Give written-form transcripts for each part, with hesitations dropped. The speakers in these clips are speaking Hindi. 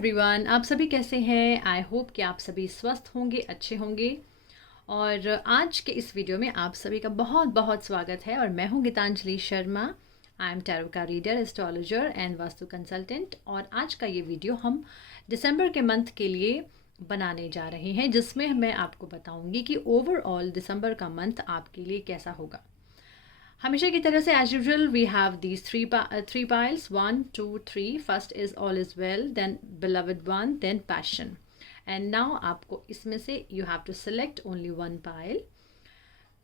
एवरीवन, आप सभी कैसे हैं? आई होप कि आप सभी स्वस्थ होंगे, अच्छे होंगे। और आज के इस वीडियो में आप सभी का बहुत बहुत स्वागत है। और मैं हूं Geetanjali Sharma. I am tarot का reader, astrologer and vastu consultant. और आज का ये वीडियो हम दिसंबर के मंथ के लिए बनाने जा रहे हैं, जिसमें मैं आपको बताऊंगी कि ओवरऑल दिसंबर का मंथ आपके लिए कैसा होगा। हमेशा की तरह से as usual we have these three piles, 1 2 3। First is all is well, then beloved one, then passion. And now आपको इसमें से you have to select only one pile.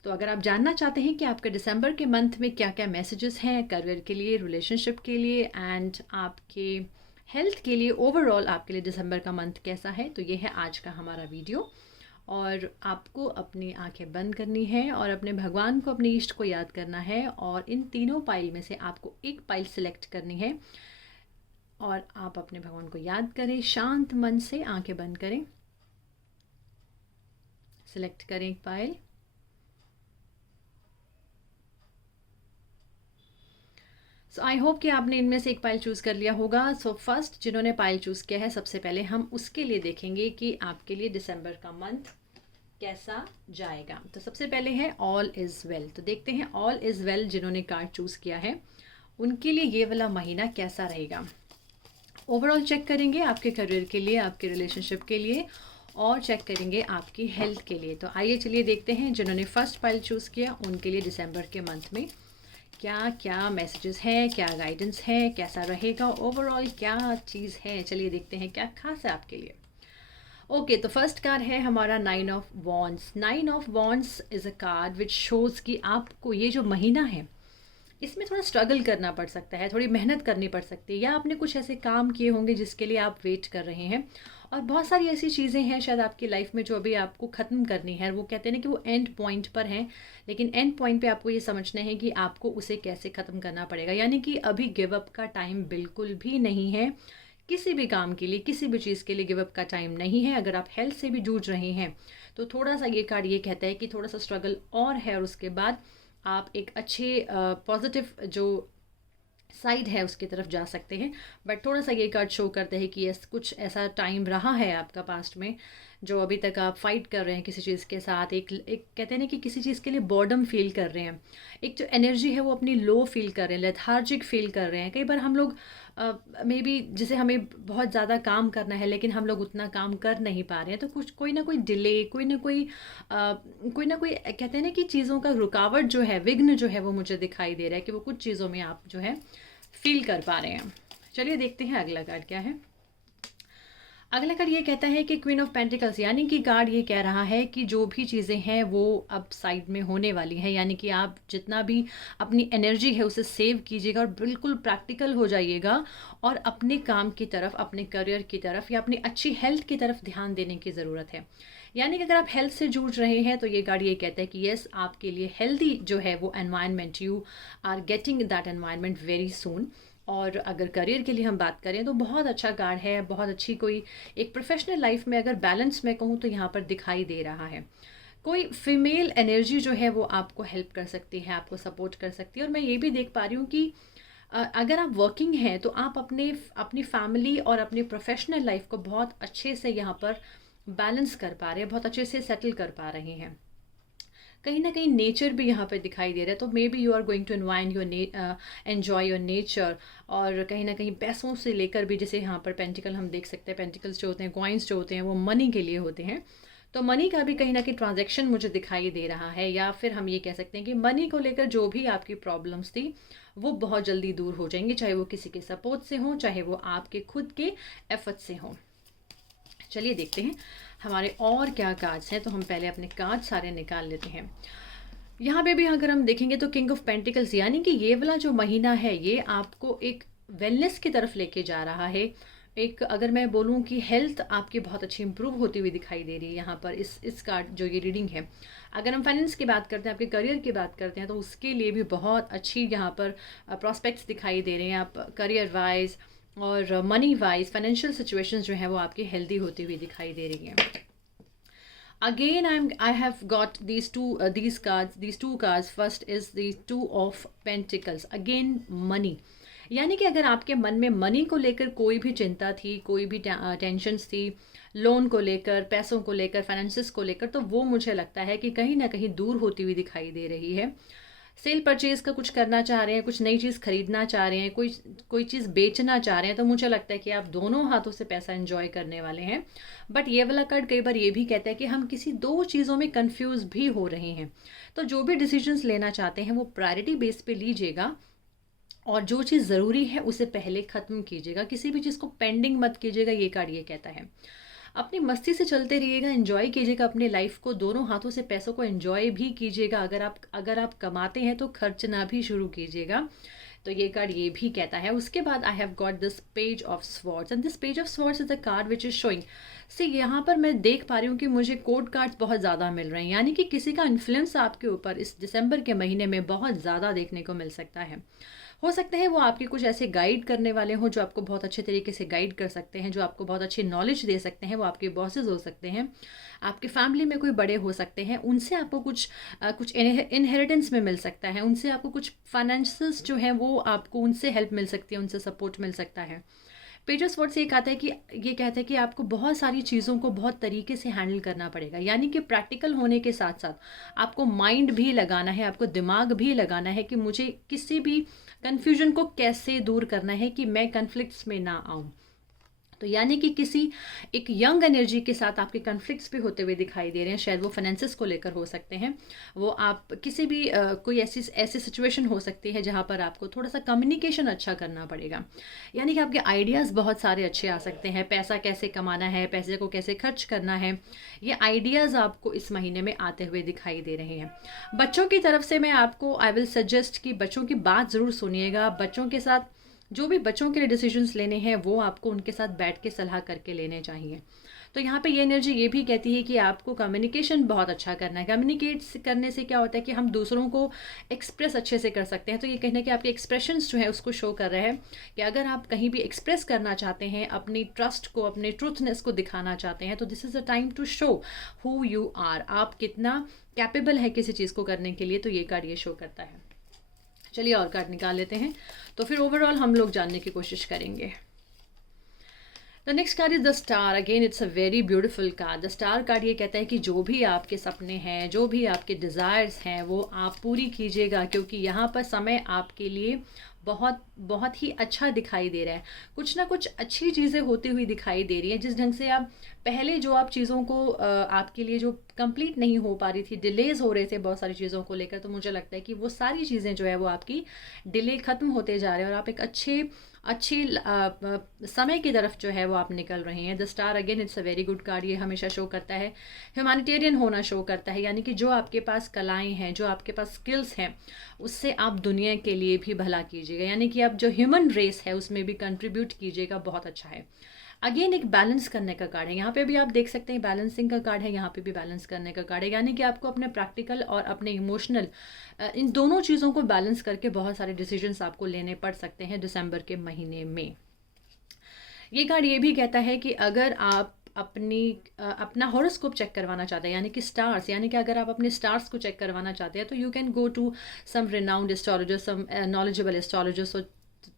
तो अगर आप जानना चाहते हैं कि आपके दिसंबर के मंथ में क्या क्या मैसेजेस हैं करियर के लिए, रिलेशनशिप के लिए एंड आपके हेल्थ के लिए, ओवरऑल आपके लिए दिसंबर का मंथ कैसा है, तो ये है आज का हमारा वीडियो। और आपको अपनी आंखें बंद करनी है और अपने भगवान को, अपने इष्ट को याद करना है। और इन तीनों पाइल में से आपको एक पाइल सिलेक्ट करनी है और आप अपने भगवान को याद करें, शांत मन से आंखें बंद करें, सिलेक्ट करें एक पाइल। सो आई होप कि आपने इनमें से एक पाइल चूज़ कर लिया होगा। सो फर्स्ट जिन्होंने पाइल चूज़ किया है, सबसे पहले हम उसके लिए देखेंगे कि आपके लिए दिसंबर का मंथ कैसा जाएगा। तो सबसे पहले है ऑल इज़ वेल। तो देखते हैं ऑल इज़ वेल जिन्होंने कार्ड चूज़ किया है उनके लिए ये वाला महीना कैसा रहेगा। ओवरऑल चेक करेंगे आपके करियर के लिए, आपके रिलेशनशिप के लिए, और चेक करेंगे आपकी हेल्थ के लिए। तो आइए चलिए देखते हैं जिन्होंने फर्स्ट पाइल चूज़ किया उनके लिए दिसंबर के मंथ में क्या क्या मैसेजेस हैं, क्या गाइडेंस है, कैसा रहेगा, ओवरऑल क्या चीज़ है। चलिए देखते हैं क्या खास है आपके लिए। ओके, तो फर्स्ट कार्ड है हमारा 9 of wands. 9 of wands is a card which shows कि आपको ये जो महीना है इसमें थोड़ा स्ट्रगल करना पड़ सकता है, थोड़ी मेहनत करनी पड़ सकती है, या आपने कुछ ऐसे काम किए होंगे जिसके लिए आप वेट कर रहे हैं। और बहुत सारी ऐसी चीज़ें हैं शायद आपकी लाइफ में जो अभी आपको ख़त्म करनी है। वो कहते हैं ना कि वो एंड पॉइंट पर हैं, लेकिन एंड पॉइंट पे आपको ये समझना है कि आपको उसे कैसे ख़त्म करना पड़ेगा। यानी कि अभी गिव अप का टाइम बिल्कुल भी नहीं है। किसी भी काम के लिए, किसी भी चीज़ के लिए गिव अप का टाइम नहीं है। अगर आप हेल्थ से भी जूझ रहे हैं तो थोड़ा सा ये कार्ड ये कहता है कि थोड़ा सा स्ट्रगल और है, और उसके बाद आप एक अच्छे पॉजिटिव जो साइड है उसकी तरफ जा सकते हैं। बट थोड़ा सा ये कार्ड शो करते हैं कि यस, कुछ ऐसा टाइम रहा है आपका पास्ट में जो अभी तक आप फाइट कर रहे हैं किसी चीज़ के साथ। एक कहते हैं ना कि किसी चीज़ के लिए बॉर्डम फील कर रहे हैं, एक जो एनर्जी है वो अपनी लो फील कर रहे हैं, लेथार्जिक फील कर रहे हैं। कई बार हम लोग मे बी जैसे हमें बहुत ज़्यादा काम करना है लेकिन हम लोग उतना काम कर नहीं पा रहे हैं, तो कुछ कोई ना कोई डिले, कोई ना कोई कहते हैं ना कि चीज़ों का रुकावट जो है, विघ्न जो है वो मुझे दिखाई दे रहा है कि वो कुछ चीज़ों में आप जो है फील कर पा रहे हैं। चलिए देखते हैं अगला कार्ड क्या है। अगला कार्ड ये कहता है कि क्वीन ऑफ पेंटिकल्स, यानी कि कार्ड ये कह रहा है कि जो भी चीज़ें हैं वो अब साइड में होने वाली हैं। यानी कि आप जितना भी अपनी एनर्जी है उसे सेव कीजिएगा और बिल्कुल प्रैक्टिकल हो जाइएगा और अपने काम की तरफ, अपने करियर की तरफ या अपनी अच्छी हेल्थ की तरफ ध्यान देने की ज़रूरत है। यानी कि अगर आप हेल्थ से जूझ रहे हैं तो ये कार्ड ये कहता है कि यस, आपके लिए हेल्दी जो है वो environment, you are getting that environment very soon. और अगर करियर के लिए हम बात करें तो बहुत अच्छा कार्ड है, बहुत अच्छी कोई एक प्रोफेशनल लाइफ में अगर बैलेंस मैं कहूँ तो यहाँ पर दिखाई दे रहा है। कोई फीमेल एनर्जी जो है वो आपको हेल्प कर सकती है, आपको सपोर्ट कर सकती है। और मैं ये भी देख पा रही हूँ कि अगर आप वर्किंग हैं तो आप अपनी फैमिली और अपनी प्रोफेशनल लाइफ को बहुत अच्छे से यहाँ पर बैलेंस कर पा रहे हैं, बहुत अच्छे से सेटल कर पा रहे हैं। कहीं ना कहीं नेचर भी यहाँ पे दिखाई दे रहा है, तो maybe you are going to enjoy your nature. और कहीं ना कहीं पैसों से लेकर भी, जैसे यहाँ पर पेंटिकल हम देख सकते हैं, पेंटिकल्स जो होते हैं, कॉइन्स जो होते हैं वो मनी के लिए होते हैं। तो मनी का भी कहीं ना कहीं ट्रांजैक्शन मुझे दिखाई दे रहा है, या फिर हम ये कह सकते हैं कि मनी को लेकर जो भी आपकी प्रॉब्लम्स थी वो बहुत जल्दी दूर हो जाएंगी, चाहे वो किसी के सपोर्ट से हो, चाहे वो आपके खुद के एफर्ट से हो। चलिए देखते हैं हमारे और क्या कार्ड्स हैं। तो हम पहले अपने कार्ड सारे निकाल लेते हैं। यहाँ पे भी अगर हम देखेंगे तो किंग ऑफ पेंटिकल्स, यानी कि ये वाला जो महीना है ये आपको एक वेलनेस की तरफ लेके जा रहा है। एक अगर मैं बोलूँ कि हेल्थ आपकी बहुत अच्छी इंप्रूव होती हुई दिखाई दे रही है यहाँ पर इस कार्ड जो ये रीडिंग है। अगर हम फाइनेंस की बात करते हैं, आपके करियर की बात करते हैं, तो उसके लिए भी बहुत अच्छी यहाँ पर प्रॉस्पेक्ट्स दिखाई दे रहे हैं। आप करियर वाइज और मनी वाइज फाइनेंशियल सिचुएशंस जो है वो आपकी हेल्दी होती हुई दिखाई दे रही हैं। Again, I have got these two cards. First is the Two of Pentacles. Again, money. यानी कि अगर आपके मन में मनी को लेकर कोई भी चिंता थी, कोई भी टेंशन्स थी, लोन को लेकर, पैसों को लेकर, फाइनेंसेस को लेकर, तो वो मुझे लगता है कि कहीं ना कहीं दूर होती हुई दिखाई दे रही है। सेल परचेज का कुछ करना चाह रहे हैं, कुछ नई चीज़ खरीदना चाह रहे हैं, कोई कोई चीज़ बेचना चाह रहे हैं, तो मुझे लगता है कि आप दोनों हाथों से पैसा एंजॉय करने वाले हैं। बट ये वाला कार्ड कई बार ये भी कहता है कि हम किसी दो चीज़ों में कंफ्यूज भी हो रहे हैं। तो जो भी डिसीजंस लेना चाहते हैं वो प्रायोरिटी बेस पे लीजिएगा, और जो चीज़ ज़रूरी है उसे पहले ख़त्म कीजिएगा, किसी भी चीज़ को पेंडिंग मत कीजिएगा, ये कार्ड ये कहता है। अपनी मस्ती से चलते रहिएगा, एंजॉय कीजिएगा अपने लाइफ को, दोनों हाथों से पैसों को एंजॉय भी कीजिएगा। अगर आप कमाते हैं तो खर्चना भी शुरू कीजिएगा। तो ये कार्ड ये भी कहता है। उसके बाद I have got this page of swords, and this page of swords is a card which is showing, see यहाँ पर मैं देख पा रही हूँ कि मुझे कोड कार्ड्स बहुत ज़्यादा मिल रहे हैं, यानी कि किसी का इन्फ्लुएंस आपके ऊपर इस दिसंबर के महीने में बहुत ज़्यादा देखने को मिल सकता है। हो सकता है वो आपके कुछ ऐसे गाइड करने वाले हों जो आपको बहुत अच्छे तरीके से गाइड कर सकते हैं, जो आपको बहुत अच्छी नॉलेज दे सकते हैं। वो आपके बॉसेस हो सकते हैं, आपके फैमिली में कोई बड़े हो सकते हैं, उनसे आपको कुछ इनहेरिटेंस में मिल सकता है, उनसे आपको कुछ फाइनेंसेस जो हैं वो आपको उनसे हेल्प मिल सकती है, उनसे सपोर्ट मिल सकता है। पेजेस वर्ड से ये कहता है कि ये कहता है कि आपको बहुत सारी चीज़ों को बहुत तरीके से हैंडल करना पड़ेगा, यानी कि प्रैक्टिकल होने के साथ साथ आपको माइंड भी लगाना है, आपको दिमाग भी लगाना है कि मुझे किसी भी कन्फ्यूजन को कैसे दूर करना है कि मैं कन्फ्लिक्ट्स में ना आऊँ। तो यानी कि किसी एक यंग एनर्जी के साथ आपके कन्फ्लिक्ट्स भी होते हुए दिखाई दे रहे हैं, शायद वो फाइनेंसेस को लेकर हो सकते हैं, वो आप किसी भी कोई ऐसी सिचुएशन हो सकती है जहाँ पर आपको थोड़ा सा कम्युनिकेशन अच्छा करना पड़ेगा। यानी कि आपके आइडियाज़ बहुत सारे अच्छे आ सकते हैं, पैसा कैसे कमाना है, पैसे को कैसे खर्च करना है, ये आइडियाज़ आपको इस महीने में आते हुए दिखाई दे रहे हैं। बच्चों की तरफ से मैं आपको आई विल सजेस्ट कि बच्चों की बात ज़रूर सुनिएगा। बच्चों के साथ जो भी बच्चों के लिए डिसीजंस लेने हैं वो आपको उनके साथ बैठ के सलाह करके लेने चाहिए। तो यहाँ पे ये एनर्जी ये भी कहती है कि आपको कम्युनिकेशन बहुत अच्छा करना है। कम्युनिकेट करने से क्या होता है कि हम दूसरों को एक्सप्रेस अच्छे से कर सकते हैं। तो ये कहना है कि आपके एक्सप्रेशंस जो है उसको शो कर रहे हैं कि अगर आप कहीं भी एक्सप्रेस करना चाहते हैं, अपनी ट्रस्ट को, अपने ट्रूथनेस को दिखाना चाहते हैं, तो this is a time to show who you are, आप कितना कैपेबल है किसी चीज़ को करने के लिए। तो ये कार्ड ये शो करता है। चलिए और कार्ड निकाल लेते हैं, तो फिर ओवरऑल हम लोग जानने की कोशिश करेंगे। The next card is the star. Again it's a very beautiful card. The star card ये कहता है कि जो भी आपके सपने हैं, जो भी आपके डिज़ायर्स हैं, वो आप पूरी कीजिएगा, क्योंकि यहाँ पर समय आपके लिए बहुत बहुत ही अच्छा दिखाई दे रहा है। कुछ ना कुछ अच्छी चीज़ें होती हुई दिखाई दे रही हैं। जिस ढंग से आप पहले जो आप चीज़ों को आपके लिए जो कंप्लीट नहीं हो पा रही थी, डिलेज हो रहे थे बहुत सारी चीज़ों को लेकर, तो मुझे लगता है कि वो सारी चीज़ें जो है वो आपकी डिले ख़त्म होते जा रहे हैं और आप एक अच्छी समय की तरफ जो है वो आप निकल रहे हैं। The star again it's a very good card. ये हमेशा शो करता है ह्यूमैनिटेरियन होना शो करता है, यानी कि जो आपके पास कलाएं हैं, जो आपके पास स्किल्स हैं, उससे आप दुनिया के लिए भी भला कीजिएगा, यानी कि आप जो ह्यूमन रेस है उसमें भी कंट्रीब्यूट कीजिएगा। बहुत अच्छा है। अगेन एक बैलेंस करने का कार्ड है। यहाँ पे भी आप देख सकते हैं बैलेंसिंग का कार्ड है, यहाँ पे भी बैलेंस करने का कार्ड है, यानी कि आपको अपने प्रैक्टिकल और अपने इमोशनल इन दोनों चीज़ों को बैलेंस करके बहुत सारे डिसीजंस आपको लेने पड़ सकते हैं दिसंबर के महीने में। ये कार्ड ये भी कहता है कि अगर आप अपना हॉरोस्कोप चेक करवाना चाहते हैं, यानी कि स्टार्स, यानी कि अगर आप अपने स्टार्स को चेक करवाना चाहते हैं, तो you can go to some renowned astrologer, some knowledgeable astrologer,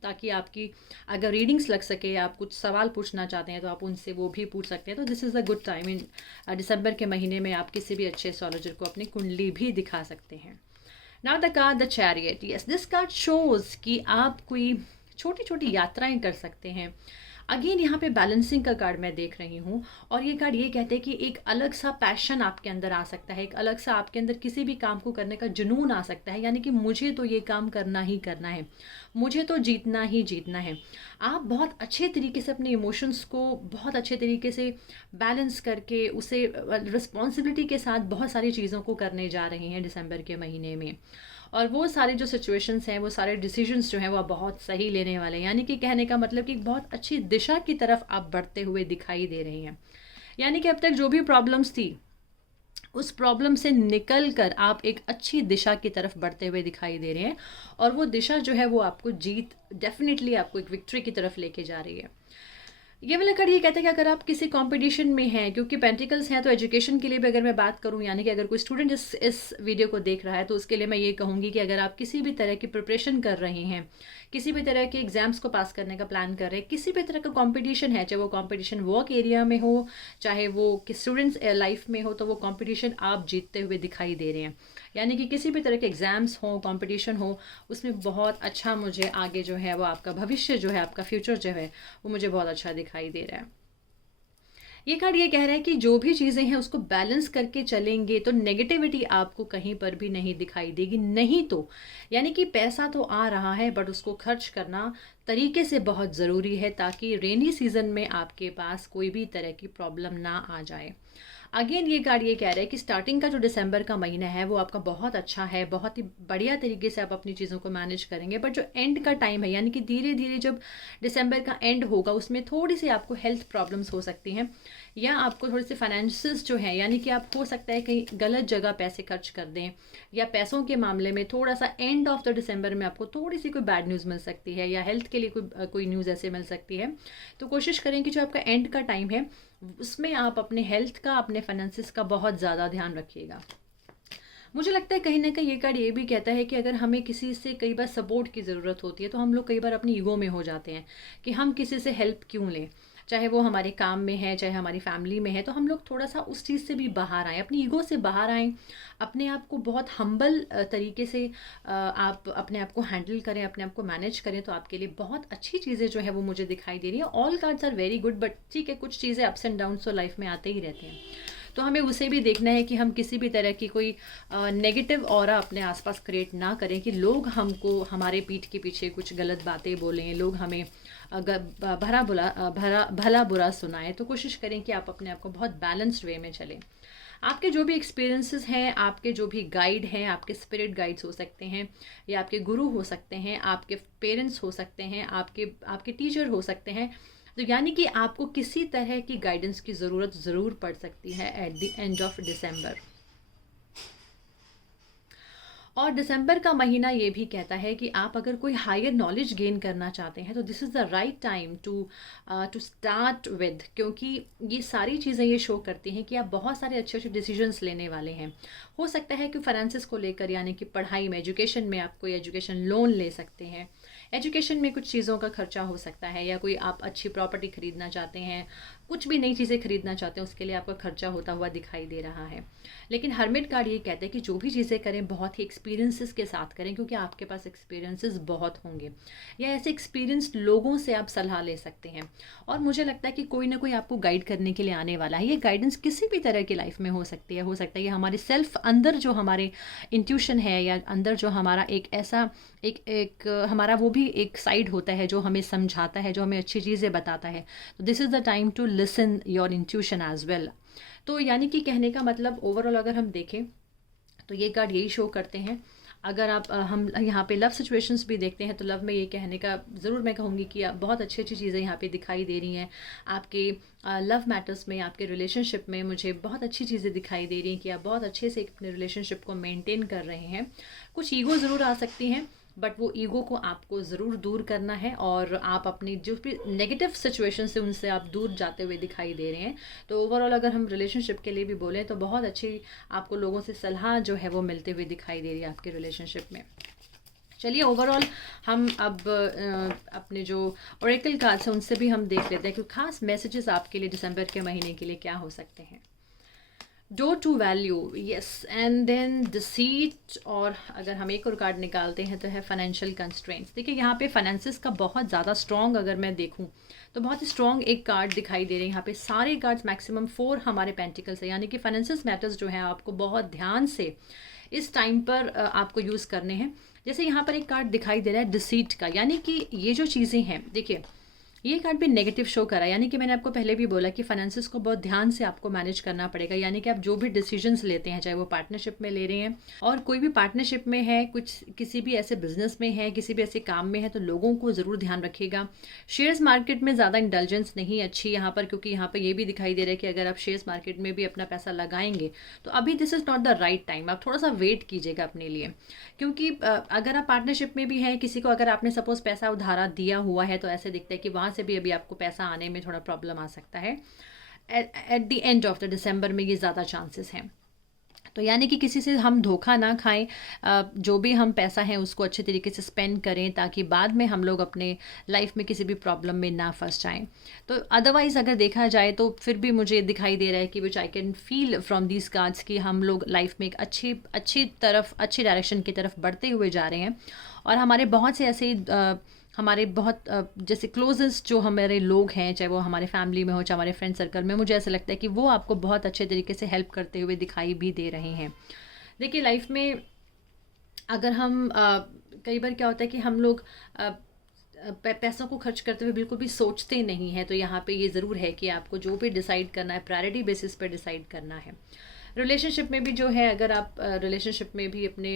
ताकि आपकी अगर रीडिंग्स लग सके, आप कुछ सवाल पूछना चाहते हैं तो आप उनसे वो भी पूछ सकते हैं। तो this is a good time in December के महीने में आप किसी भी अच्छे एस्ट्रोलॉजर को अपनी कुंडली भी दिखा सकते हैं। Now the card the chariot. Yes, this card shows कि आप कोई छोटी छोटी यात्राएं कर सकते हैं। अगेन यहाँ पे बैलेंसिंग का कार्ड मैं देख रही हूँ, और ये कार्ड ये कहते हैं कि एक अलग सा पैशन आपके अंदर आ सकता है, एक अलग सा आपके अंदर किसी भी काम को करने का जुनून आ सकता है, यानी कि मुझे तो ये काम करना ही करना है, मुझे तो जीतना ही जीतना है। आप बहुत अच्छे तरीके से अपने इमोशंस को बहुत अच्छे तरीके से बैलेंस करके उसे रिस्पॉन्सिबिलिटी के साथ बहुत सारी चीज़ों को करने जा रहे हैं दिसंबर के महीने में, और वो सारे जो सिचुएशंस हैं, वो सारे डिसीजंस जो हैं वो आप बहुत सही लेने वाले हैं। यानी कि कहने का मतलब कि बहुत अच्छी दिशा की तरफ आप बढ़ते हुए दिखाई दे रही हैं। यानी कि अब तक जो भी प्रॉब्लम्स थी उस प्रॉब्लम से निकल कर आप एक अच्छी दिशा की तरफ बढ़ते हुए दिखाई दे रहे हैं, और वो दिशा जो है वो आपको डेफिनेटली आपको एक विक्ट्री की तरफ लेके जा रही है। ये वाला कार्ड ये कहता है कि अगर आप किसी कंपटीशन में हैं, क्योंकि पेंटिकल्स हैं, तो एजुकेशन के लिए भी अगर मैं बात करूं, यानी कि अगर कोई स्टूडेंट इस वीडियो को देख रहा है, तो उसके लिए मैं ये कहूँगी कि अगर आप किसी भी तरह की प्रिपरेशन कर रहे हैं, किसी भी तरह के एग्ज़ाम्स को पास करने का प्लान कर रहे हैं, किसी भी तरह का कंपटीशन है, चाहे वो कंपटीशन वर्क एरिया में हो, चाहे वो कि स्टूडेंट्स लाइफ में हो, तो वो कंपटीशन आप जीतते हुए दिखाई दे रहे हैं। यानी कि किसी भी तरह के एग्ज़ाम्स हो, कंपटीशन हो, उसमें बहुत अच्छा मुझे आगे जो है वो आपका भविष्य जो है, आपका फ्यूचर जो है वो मुझे बहुत अच्छा दिखाई दे रहा है। ये कार्ड ये कह रहा है कि जो भी चीज़ें हैं उसको बैलेंस करके चलेंगे तो नेगेटिविटी आपको कहीं पर भी नहीं दिखाई देगी। नहीं तो यानी कि पैसा तो आ रहा है बट उसको खर्च करना तरीके से बहुत ज़रूरी है, ताकि रेनी सीज़न में आपके पास कोई भी तरह की प्रॉब्लम ना आ जाए। अगेन ये कार्ड ये कह रहा है कि स्टार्टिंग का जो दिसंबर का महीना है वो आपका बहुत अच्छा है, बहुत ही बढ़िया तरीके से आप अपनी चीज़ों को मैनेज करेंगे। बट जो एंड का टाइम है, यानी कि धीरे धीरे जब दिसंबर का एंड होगा, उसमें थोड़ी सी आपको हेल्थ प्रॉब्लम्स हो सकती हैं, या आपको थोड़ी सी फाइनेंसेस जो है, यानी कि आप हो सकता है कहीं गलत जगह पैसे खर्च कर दें, या पैसों के मामले में थोड़ा सा एंड ऑफ द दिसंबर में आपको थोड़ी सी कोई बैड न्यूज़ मिल सकती है, या हेल्थ के लिए कोई न्यूज़ ऐसे मिल सकती है। तो कोशिश करें कि जो आपका एंड का टाइम है उसमें आप अपने हेल्थ का, अपने फाइनेंसिस का बहुत ज़्यादा ध्यान रखिएगा। मुझे लगता है कहीं ना कहीं ये कार्ड ये भी कहता है कि अगर हमें किसी से कई बार सपोर्ट की ज़रूरत होती है तो हम लोग कई बार अपनी ईगो में हो जाते हैं कि हम किसी से हेल्प क्यों लें, चाहे वो हमारे काम में है, चाहे हमारी फैमिली में है। तो हम लोग थोड़ा सा उस चीज़ से भी बाहर आएँ, अपनी ईगो से बाहर आएँ, अपने आप को बहुत हम्बल तरीके से आप अपने आप को हैंडल करें, अपने आप को मैनेज करें, तो आपके लिए बहुत अच्छी चीज़ें जो है वो मुझे दिखाई दे रही है। All cards are very good, but ठीक है, कुछ चीज़ें अप्स एंड डाउन्स तो लाइफ में आते ही रहते हैं। तो हमें उसे भी देखना है कि हम किसी भी तरह की कोई नेगेटिव ऑरा अपने आसपास क्रिएट ना करें, कि लोग हमको हमारे पीठ के पीछे कुछ गलत बातें बोलें, लोग हमें भला बुरा सुनाएं। तो कोशिश करें कि आप अपने आप को बहुत बैलेंस्ड वे में चलें। आपके जो भी एक्सपीरियंसेस हैं, आपके जो भी गाइड हैं, आपके स्पिरिट गाइड्स हो सकते हैं, या आपके गुरु हो सकते हैं, आपके पेरेंट्स हो सकते हैं, आपके आपके टीचर हो सकते हैं। तो यानी कि आपको किसी तरह की गाइडेंस की ज़रूरत ज़रूर पड़ सकती है at the end of December. और दिसंबर का महीना ये भी कहता है कि आप अगर कोई हायर नॉलेज गेन करना चाहते हैं तो this is the right time to start with, क्योंकि ये सारी चीज़ें ये शो करती हैं कि आप बहुत सारे अच्छे अच्छे डिसीजंस लेने वाले हैं। हो सकता है कि फाइनेंसिस को लेकर, यानी कि पढ़ाई में, एजुकेशन में आप कोई एजुकेशन लोन ले सकते हैं, एजुकेशन में कुछ चीज़ों का खर्चा हो सकता है, या कोई आप अच्छी प्रॉपर्टी खरीदना चाहते हैं, कुछ भी नई चीज़ें खरीदना चाहते हैं, उसके लिए आपका खर्चा होता हुआ दिखाई दे रहा है। लेकिन हर्मिट कार्ड ये कहते हैं कि जो भी चीज़ें करें बहुत ही एक्सपीरियंसेस के साथ करें, क्योंकि आपके पास एक्सपीरियंसेस बहुत होंगे, या ऐसे एक्सपीरियंस लोगों से आप सलाह ले सकते हैं। और मुझे लगता है कि कोई ना कोई आपको गाइड करने के लिए आने वाला है। ये गाइडेंस किसी भी तरह की लाइफ में हो सकती है। हो सकता है ये हमारे सेल्फ अंदर जो हमारे इंट्यूशन है, या अंदर जो हमारा एक ऐसा एक हमारा वो भी एक साइड होता है जो हमें समझाता है, जो हमें अच्छी चीज़ें बताता है। तो this is the time to listen your intuition as well. तो यानी कि कहने का मतलब ओवरऑल अगर हम देखें तो ये कार्ड यही शो करते हैं। अगर आप हम यहाँ पे लव सिचुएशंस भी देखते हैं तो लव में ये कहने का ज़रूर मैं कहूँगी कि बहुत अच्छी अच्छी चीज़ें यहाँ पे दिखाई दे रही हैं। आपके लव मैटर्स में, आपके रिलेशनशिप में मुझे बहुत अच्छी चीज़ें दिखाई दे रही हैं कि आप बहुत अच्छे से अपने रिलेशनशिप को मेंटेन कर रहे हैं। कुछ ईगो ज़रूर आ सकती हैं, बट वो ईगो को आपको ज़रूर दूर करना है, और आप अपनी जो भी नेगेटिव सिचुएशन से उनसे आप दूर जाते हुए दिखाई दे रहे हैं। तो ओवरऑल अगर हम रिलेशनशिप के लिए भी बोलें तो बहुत अच्छी आपको लोगों से सलाह जो है वो मिलते हुए दिखाई दे रही है आपके रिलेशनशिप में। चलिए ओवरऑल हम अब अपने जो ओरेकल कार्ड्स हैं उनसे भी हम देख लेते हैं कि खास मैसेजेस आपके लिए दिसंबर के महीने के लिए क्या हो सकते हैं। Door to value, yes, and then deceit, और अगर हम एक और कार्ड निकालते हैं तो है फाइनेंशियल कंस्ट्रेंट्स। देखिए यहाँ पे फाइनेंसिस का बहुत ज़्यादा स्ट्रॉन्ग अगर मैं देखूँ तो बहुत ही स्ट्रॉन्ग एक कार्ड दिखाई दे रहे हैं। यहाँ पे सारे कार्ड्स मैक्सिमम 4 हमारे पेंटिकल्स है, यानी कि फाइनेंशियल मैटर्स जो है आपको बहुत ध्यान से इस टाइम पर आपको यूज़ करने हैं। जैसे यहाँ पर एक कार्ड दिखाई दे रहा है डिसीट का, यानी कि ये जो चीज़ें हैं, देखिए ये कार्ड भी नेगेटिव शो करा, यानी कि मैंने आपको पहले भी बोला कि फाइनेंसिस को बहुत ध्यान से आपको मैनेज करना पड़ेगा। यानी कि आप जो भी डिसीजंस लेते हैं, चाहे वो पार्टनरशिप में ले रहे हैं, और कोई भी पार्टनरशिप में है, कुछ किसी भी ऐसे बिजनेस में है, किसी भी ऐसे काम में है, तो लोगों को ज़रूर ध्यान रखिएगा। शेयर्स मार्केट में ज़्यादा इंटेलिजेंस नहीं अच्छी यहाँ पर, क्योंकि यहाँ पर ये भी दिखाई दे रहा है कि अगर आप शेयर्स मार्केट में भी अपना पैसा लगाएंगे तो अभी this is not the right time. आप थोड़ा सा वेट कीजिएगा अपने लिए, क्योंकि अगर आप पार्टनरशिप में भी हैं, किसी को अगर आपने सपोज पैसा उधारा दिया हुआ है तो ऐसे दिखता है कि वहाँ से भी अभी आपको पैसा आने में थोड़ा प्रॉब्लम आ सकता है। At the end of the दिसंबर में ये ज़्यादा चांसेस हैं। तो यानी कि किसी से हम धोखा ना खाएं, जो भी हम पैसा है उसको अच्छे तरीके से स्पेंड करें, ताकि बाद में हम लोग अपने लाइफ में किसी भी प्रॉब्लम में ना फंस जाएं। तो अदरवाइज़ अगर देखा जाए तो फिर भी मुझे दिखाई दे रहा है कि which I can feel from these cards कि हम लोग लाइफ में एक अच्छी अच्छी डायरेक्शन की तरफ बढ़ते हुए जा रहे हैं। और हमारे बहुत से ऐसे हमारे बहुत जैसे क्लोजेस्ट जो हमारे लोग हैं, चाहे वो हमारे फैमिली में हो चाहे हमारे फ्रेंड सर्कल में, मुझे ऐसा लगता है कि वो आपको बहुत अच्छे तरीके से हेल्प करते हुए दिखाई भी दे रहे हैं। देखिए लाइफ में अगर हम कई बार क्या होता है कि हम लोग पैसों को खर्च करते हुए बिल्कुल भी सोचते नहीं हैं, तो यहाँ पे ये ज़रूर है कि आपको जो भी डिसाइड करना है प्रायोरिटी बेसिस पे डिसाइड करना है। रिलेशनशिप में भी जो है, अगर आप रिलेशनशिप में भी अपने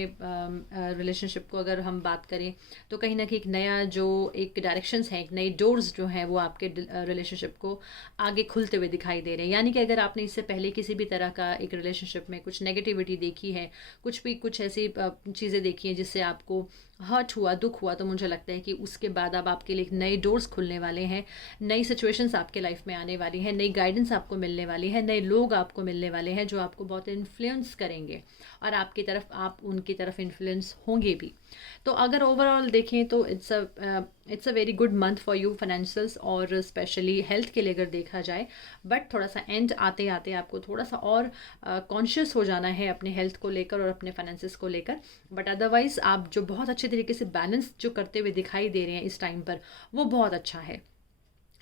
रिलेशनशिप को अगर हम बात करें, तो कहीं ना कहीं एक नया जो एक डायरेक्शंस हैं, एक नई डोर्स जो हैं वो आपके रिलेशनशिप को आगे खुलते हुए दिखाई दे रहे हैं। यानी कि अगर आपने इससे पहले किसी भी तरह का एक रिलेशनशिप में कुछ नेगेटिविटी देखी है, कुछ ऐसी चीज़ें देखी हैं जिससे आपको हर्ट हुआ, दुख हुआ, तो मुझे लगता है कि उसके बाद अब आपके लिए नए डोर्स खुलने वाले हैं, नई सिचुएशंस आपके लाइफ में आने वाली हैं, नई गाइडेंस आपको मिलने वाली है, नए लोग आपको मिलने वाले हैं जो आपको बहुत इन्फ्लुएंस करेंगे और आपकी तरफ आप उनकी तरफ इन्फ्लुएंस होंगे भी। तो अगर ओवरऑल देखें तो it's a very good month for you financials, और स्पेशली हेल्थ के लिए अगर देखा जाए। बट थोड़ा सा एंड आते आते आपको थोड़ा सा और कॉन्शियस हो जाना है अपने हेल्थ को लेकर और अपने फाइनेंसिस को लेकर। बट अदरवाइज आप जो बहुत अच्छे तरीके से बैलेंस जो करते हुए दिखाई दे रहे हैं इस टाइम पर, वो बहुत अच्छा है,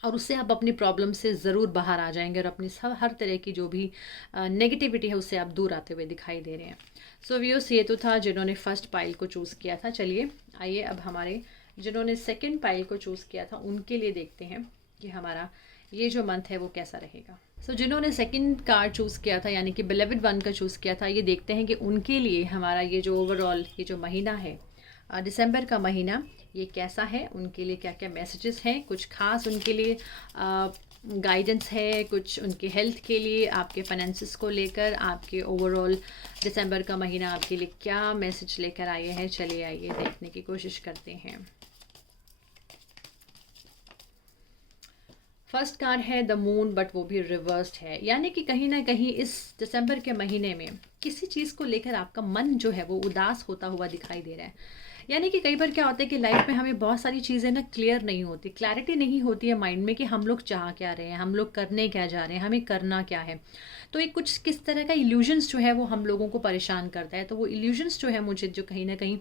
और उससे आप अपनी प्रॉब्लम से ज़रूर बाहर आ जाएंगे और अपनी हर तरह की जो भी नेगेटिविटी है उससे आप दूर आते हुए दिखाई दे रहे हैं। सो व्यूअर्स, ये तो था जिन्होंने फर्स्ट पाइल को चूज़ किया था। चलिए आइए अब हमारे जिन्होंने सेकंड पाइल को चूज़ किया था उनके लिए देखते हैं कि हमारा ये जो मंथ है वो कैसा रहेगा। सो जिन्होंने सेकंड कार्ड चूज़ किया था यानी कि बिलीव्ड वन का चूज़ किया था, ये देखते हैं कि उनके लिए हमारा ये जो ओवरऑल ये जो महीना है, दिसंबर का महीना, ये कैसा है, उनके लिए क्या क्या मैसेजेस हैं, कुछ खास उनके लिए गाइडेंस है, कुछ उनके हेल्थ के लिए, आपके फाइनेंसिस को लेकर, आपके ओवरऑल दिसंबर का महीना आपके लिए क्या मैसेज लेकर आए हैं। चलिए आइए देखने की कोशिश करते हैं। फर्स्ट कार्ड है द मून, बट वो भी रिवर्स्ड है, यानी कि कहीं ना कहीं इस दिसंबर के महीने में किसी चीज़ को लेकर आपका मन जो है वो उदास होता हुआ दिखाई दे रहा है। यानी कि कई बार क्या होता है कि लाइफ में हमें बहुत सारी चीज़ें ना क्लियर नहीं होती, क्लैरिटी नहीं होती है माइंड में कि हम लोग चाह क्या रहे हैं, हम लोग करने क्या जा रहे हैं, हमें करना क्या है। तो एक कुछ किस तरह का इल्यूजन्स जो है वो हम लोगों को परेशान करता है। तो वो इल्यूजन्स जो है मुझे जो कहीं ना कहीं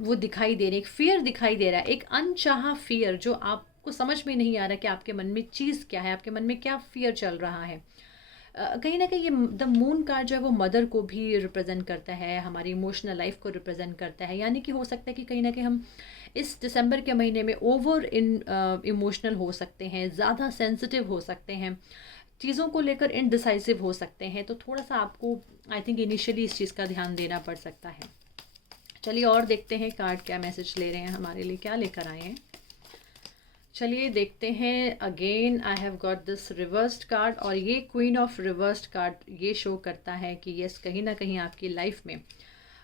वो दिखाई दे रहे हैं, एक फियर दिखाई दे रहा है, एक अनचाहा फियर जो आपको समझ में नहीं आ रहा कि आपके मन में चीज़ क्या है, आपके मन में क्या फियर चल रहा है। कहीं ना कहीं ये द मून कार्ड जो है वो मदर को भी रिप्रेजेंट करता है, हमारी इमोशनल लाइफ को रिप्रेजेंट करता है। यानी कि हो सकता है कि कहीं ना कहीं हम इस दिसंबर के महीने में ओवर इमोशनल हो सकते हैं, ज़्यादा सेंसिटिव हो सकते हैं, चीज़ों को लेकर इनडिसाइसिव हो सकते हैं। तो थोड़ा सा आपको आई थिंक इनिशियली इस चीज़ का ध्यान देना पड़ सकता है। चलिए और देखते हैं कार्ड क्या मैसेज ले रहे हैं, हमारे लिए क्या लेकर आए हैं। चलिए देखते हैं। Again I have got this reversed card, और ये क्वीन ऑफ रिवर्स्ड कार्ड ये शो करता है कि यस, कहीं ना कहीं आपकी लाइफ में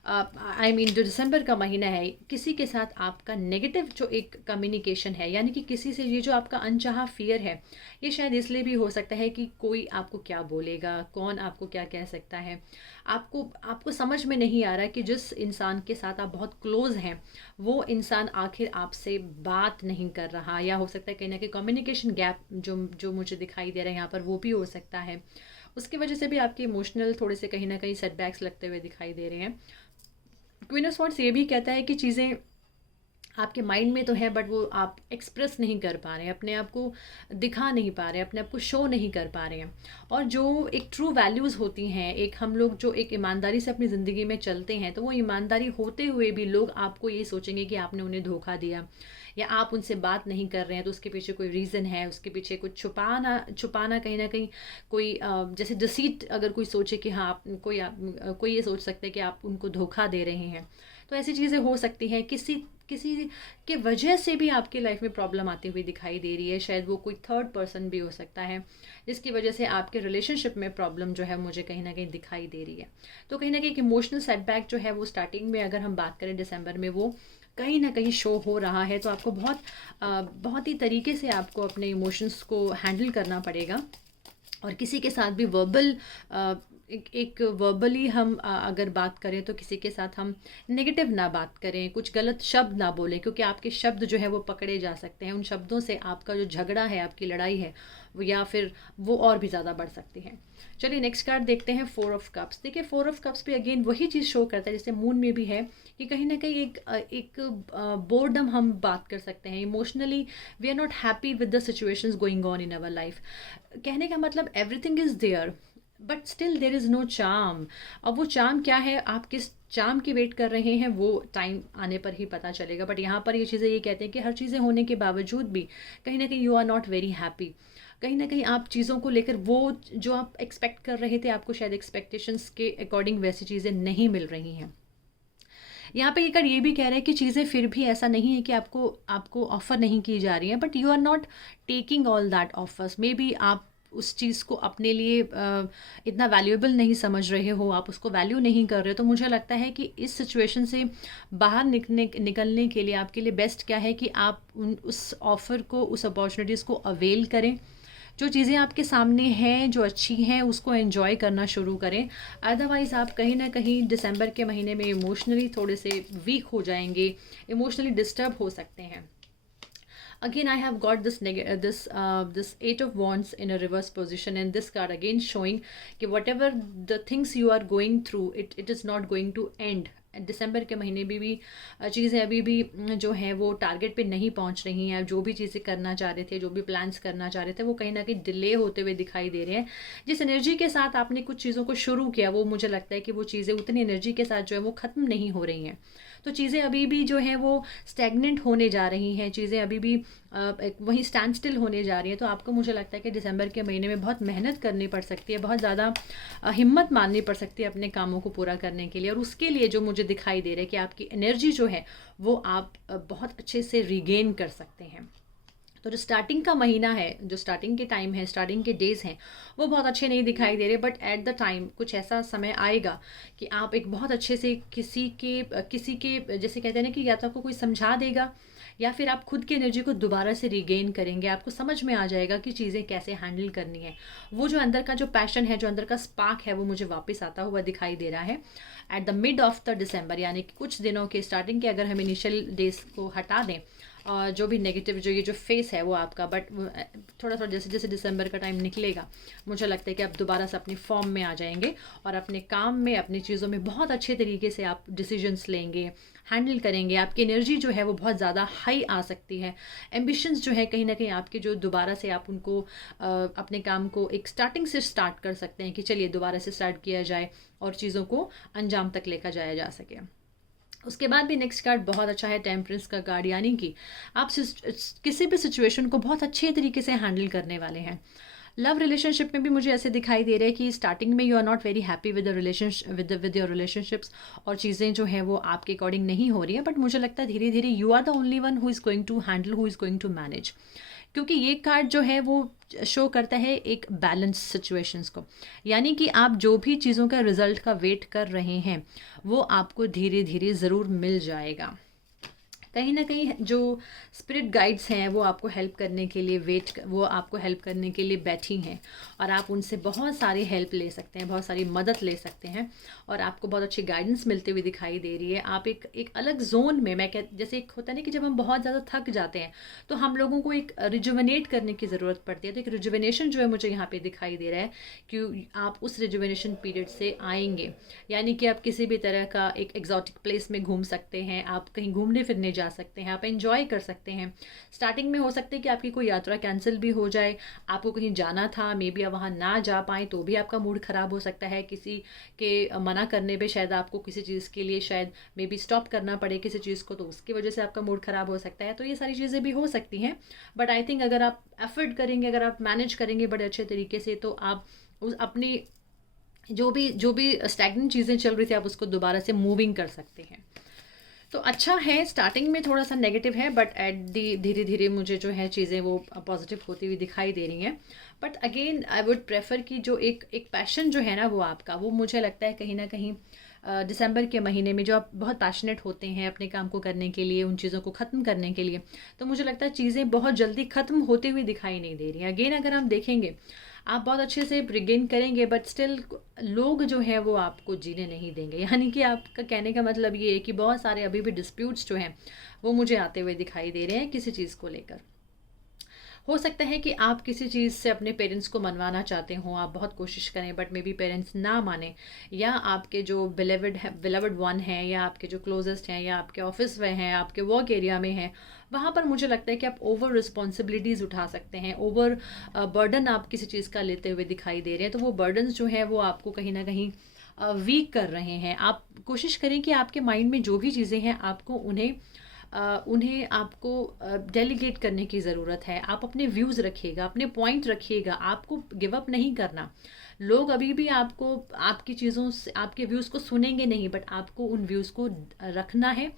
आई मीन जो दिसंबर का महीना है, किसी के साथ आपका नेगेटिव जो एक कम्युनिकेशन है, यानी कि किसी से ये जो आपका अनचाहा फियर है, ये शायद इसलिए भी हो सकता है कि कोई आपको क्या बोलेगा, कौन आपको क्या कह सकता है। आपको समझ में नहीं आ रहा है कि जिस इंसान के साथ आप बहुत क्लोज हैं वो इंसान आखिर आपसे बात नहीं कर रहा, या हो सकता है कहीं ना कहीं कम्युनिकेशन गैप जो मुझे दिखाई दे रहा है यहाँ पर, वो भी हो सकता है। उसकी वजह से भी आपके इमोशनल थोड़े से कहीं ना कहीं सेटबैक्स लगते हुए दिखाई दे रहे हैं। क्वीन ऑफ स्वॉर्ड्स ये भी कहता है कि चीज़ें आपके माइंड में तो है, बट वो आप एक्सप्रेस नहीं कर पा रहे हैं, अपने आप को दिखा नहीं पा रहे हैं, अपने आप को शो नहीं कर पा रहे हैं। और जो एक ट्रू वैल्यूज़ होती हैं, एक हम लोग जो एक ईमानदारी से अपनी ज़िंदगी में चलते हैं, तो वो ईमानदारी होते हुए भी लोग आपको ये सोचेंगे कि आपने उन्हें धोखा दिया, या आप उनसे बात नहीं कर रहे हैं तो उसके पीछे कोई रीज़न है, उसके पीछे कुछ छुपाना कहीं ना कहीं कोई जैसे डिसीट अगर कोई सोचे कि हाँ कोई ये सोच सकता है कि आप उनको धोखा दे रहे हैं। तो ऐसी चीज़ें हो सकती हैं, किसी के वजह से भी आपकी लाइफ में प्रॉब्लम आती हुई दिखाई दे रही है। शायद वो कोई थर्ड पर्सन भी हो सकता है जिसकी वजह से आपके रिलेशनशिप में प्रॉब्लम जो है मुझे कहीं ना कहीं दिखाई दे रही है। तो कहीं ना कहीं एक इमोशनल सेटबैक जो है वो स्टार्टिंग में अगर हम बात करें दिसंबर में, वो कहीं ना कहीं शो हो रहा है। तो आपको बहुत ही तरीके से आपको अपने इमोशंस को हैंडल करना पड़ेगा, और किसी के साथ भी वर्बल एक वर्बली हम अगर बात करें तो किसी के साथ हम नेगेटिव ना बात करें, कुछ गलत शब्द ना बोलें, क्योंकि आपके शब्द जो है वो पकड़े जा सकते हैं। उन शब्दों से आपका जो झगड़ा है, आपकी लड़ाई है, वो या फिर वो और भी ज़्यादा बढ़ सकती है। चलिए नेक्स्ट कार्ड देखते हैं, 4 ऑफ कप्स। देखिए 4 ऑफ कप्स भी अगेन वही चीज़ शो करता है जैसे मून में भी है, कि कहीं ना कहीं एक बोर्डम हम बात कर सकते हैं। Emotionally we are not happy with the situations going on in our life. कहने का मतलब everything is there but still there is no charm. अब वो चार्म क्या है, आप किस चार्म की वेट कर रहे हैं, वो टाइम आने पर ही पता चलेगा। बट यहाँ पर ये चीज़ें ये कहते हैं कि हर चीज़ें होने के बावजूद भी कहीं ना कहीं you are not very happy. कहीं ना कहीं आप चीज़ों को लेकर वो जो आप एक्सपेक्ट कर रहे थे, आपको शायद एक्सपेक्टेशंस के अकॉर्डिंग वैसी चीज़ें नहीं मिल रही हैं। यहाँ पे एक ये भी कह रहे हैं कि चीज़ें फिर भी ऐसा नहीं है कि आपको आपको ऑफ़र नहीं की जा रही हैं, but you are not taking all that offers. Maybe आप उस चीज़ को अपने लिए इतना वैल्यूएबल नहीं समझ रहे हो, आप उसको वैल्यू नहीं कर रहे हो। तो मुझे लगता है कि इस सिचुएशन से बाहर निकलने के लिए आपके लिए बेस्ट क्या है कि आप उस ऑफ़र को, उस अपॉर्चुनिटीज़ को अवेल करें। जो चीज़ें आपके सामने हैं, जो अच्छी हैं, उसको एंजॉय करना शुरू करें। अदरवाइज़ आप कहीं ना कहीं दिसंबर के महीने में इमोशनली थोड़े से वीक हो जाएंगे, इमोशनली डिस्टर्ब हो सकते हैं। Again, I have got this 8 of Wands in a reverse position, and this card again showing कि whatever the things you are going through, it is not going to end. दिसंबर के महीने में भी चीज़ें अभी भी जो हैं वो टारगेट पे नहीं पहुंच रही हैं। जो भी चीज़ें करना चाह रहे थे, जो भी प्लान्स करना चाह रहे थे, वो कहीं ना कहीं डिले होते हुए दिखाई दे रहे हैं। जिस एनर्जी के साथ आपने कुछ चीज़ों को शुरू किया, वो मुझे लगता है कि वो चीज़ें उतनी एनर्जी के साथ जो है वो ख़त्म नहीं हो रही हैं। तो चीज़ें अभी भी जो हैं वो स्टैगनेंट होने जा रही हैं, चीज़ें अभी भी वहीं स्टैंड स्टिल होने जा रही हैं। तो आपको मुझे लगता है कि दिसंबर के महीने में बहुत मेहनत करनी पड़ सकती है, बहुत ज़्यादा हिम्मत माननी पड़ सकती है अपने कामों को पूरा करने के लिए। और उसके लिए जो मुझे दिखाई दे रहा है कि आपकी एनर्जी जो है वो आप बहुत अच्छे से रिगेन कर सकते हैं। तो जो स्टार्टिंग का महीना है, जो स्टार्टिंग के टाइम है, स्टार्टिंग के डेज़ हैं, वो बहुत अच्छे नहीं दिखाई दे रहे। बट एट द टाइम कुछ ऐसा समय आएगा कि आप एक बहुत अच्छे से किसी के जैसे कहते हैं ना कि या तो आपको कोई समझा देगा, या फिर आप खुद की एनर्जी को दोबारा से रिगेन करेंगे। आपको समझ में आ जाएगा कि चीज़ें कैसे हैंडल करनी है। वो जो अंदर का जो पैशन है, जो अंदर का स्पार्क है, वो मुझे वापस आता हुआ दिखाई दे रहा है at the mid of the दिसंबर। यानी कि कुछ दिनों के स्टार्टिंग के अगर हम इनिशियल डेज को हटा दें, और जो भी नेगेटिव जो ये जो फेस है वो आपका, बट थोड़ा थोड़ा जैसे जैसे दिसंबर का टाइम निकलेगा, मुझे लगता है कि आप दोबारा से अपनी फॉर्म में आ जाएंगे और अपने काम में, अपनी चीज़ों में बहुत अच्छे तरीके से आप डिसीजंस लेंगे, हैंडल करेंगे। आपकी एनर्जी जो है वो बहुत ज़्यादा हाई आ सकती है। एम्बिशंस जो है कहीं ना कहीं आपके, जो दोबारा से आप उनको अपने काम को एक स्टार्टिंग से स्टार्ट कर सकते हैं कि चलिए दोबारा से स्टार्ट किया जाए और चीज़ों को अंजाम तक लेकर जाया जा सके। उसके बाद भी नेक्स्ट कार्ड बहुत अच्छा है, टेम्परेंस का कार्ड। यानी कि आप किसी भी सिचुएशन को बहुत अच्छे तरीके से हैंडल करने वाले हैं। लव रिलेशनशिप में भी मुझे ऐसे दिखाई दे रहा है कि स्टार्टिंग में you are not very happy with the relationship with your relationships, और चीज़ें जो हैं वो आपके अकॉर्डिंग नहीं हो रही है। बट मुझे लगता है धीरे धीरे you are the only one who is going to handle, who is going to manage. क्योंकि ये कार्ड जो है वो शो करता है एक बैलेंस सिचुएशंस को। यानी कि आप जो भी चीज़ों का रिजल्ट का वेट कर रहे हैं वो आपको धीरे धीरे ज़रूर मिल जाएगा। कहीं ना कहीं जो स्पिरिट गाइड्स हैं वो आपको हेल्प करने के लिए वो आपको हेल्प करने के लिए बैठी हैं, और आप उनसे बहुत सारी हेल्प ले सकते हैं, बहुत सारी मदद ले सकते हैं, और आपको बहुत अच्छी गाइडेंस मिलते हुए दिखाई दे रही है। आप एक अलग जोन में, जैसे एक होता है ना कि जब हम बहुत ज़्यादा थक जाते हैं तो हम लोगों को एक रिजुवनेट करने की ज़रूरत पड़ती है। तो एक रिजुवनेशन जो है मुझे यहाँ पर दिखाई दे रहा है कि आप उस रिजुवनेशन पीरियड से आएंगे। यानी कि आप किसी भी तरह का एक एग्जॉटिक प्लेस में घूम सकते हैं, आप कहीं घूमने फिरने जा सकते हैं, आप एंजॉय कर सकते हैं। स्टार्टिंग में हो सकता है कि आपकी कोई यात्रा कैंसिल भी हो जाए, आपको कहीं जाना था, मे बी आप वहाँ ना जा पाएँ तो भी आपका मूड ख़राब हो सकता है। किसी के मना करने पे शायद आपको किसी चीज़ के लिए शायद मे बी स्टॉप करना पड़े किसी चीज़ को, तो उसकी वजह से आपका मूड ख़राब हो सकता है। तो ये सारी चीज़ें भी हो सकती हैं। बट आई थिंक अगर आप एफर्ट करेंगे, अगर आप मैनेज करेंगे बड़े अच्छे तरीके से, तो आप अपनी जो भी स्टैग्नेंट चीज़ें चल रही थी आप उसको दोबारा से मूविंग कर सकते हैं। तो अच्छा है, स्टार्टिंग में थोड़ा सा नेगेटिव है, बट धीरे धीरे मुझे जो है चीज़ें वो पॉजिटिव होती हुई दिखाई दे रही हैं। But again I would prefer कि जो एक पैशन जो है ना वो आपका, वो मुझे लगता है कहीं ना कहीं दिसंबर के महीने में जो आप बहुत पैशनेट होते हैं अपने काम को करने के लिए, उन चीज़ों को ख़त्म करने के लिए, तो मुझे लगता है चीज़ें बहुत जल्दी ख़त्म होते हुए दिखाई नहीं दे रही हैं। अगेन अगर हम देखेंगे, आप बहुत अच्छे से रिगेन करेंगे, बट स्टिल लोग जो हैं वो आपको जीने नहीं देंगे। यानी कि आपका कहने का मतलब ये है कि बहुत सारे अभी भी डिस्प्यूट्स जो हैं वो मुझे आते हुए दिखाई दे रहे हैं किसी चीज़ को लेकर। हो सकता है कि आप किसी चीज़ से अपने पेरेंट्स को मनवाना चाहते हो, आप बहुत कोशिश करें, बट मे बी पेरेंट्स ना माने, या आपके जो बिलेवड वन हैं, या आपके जो क्लोजेस्ट हैं, या आपके ऑफिस में हैं, आपके वर्क एरिया में हैं, वहाँ पर मुझे लगता है कि आप ओवर रिस्पॉन्सिबिलिटीज़ उठा सकते हैं, ओवर बर्डन आप किसी चीज़ का लेते हुए दिखाई दे रहे हैं। तो वो बर्डन्स जो हैं वो आपको कहीं ना कहीं वीक कर रहे हैं। आप कोशिश करें कि आपके माइंड में जो भी चीज़ें हैं आपको उन्हें आपको डेलीगेट करने की ज़रूरत है। आप अपने व्यूज़ रखिएगा, अपने पॉइंट रखिएगा, आपको गिव अप नहीं करना। लोग अभी भी आपको आपकी चीज़ों से आपके व्यूज़ को सुनेंगे नहीं, बट आपको उन व्यूज़ को रखना है,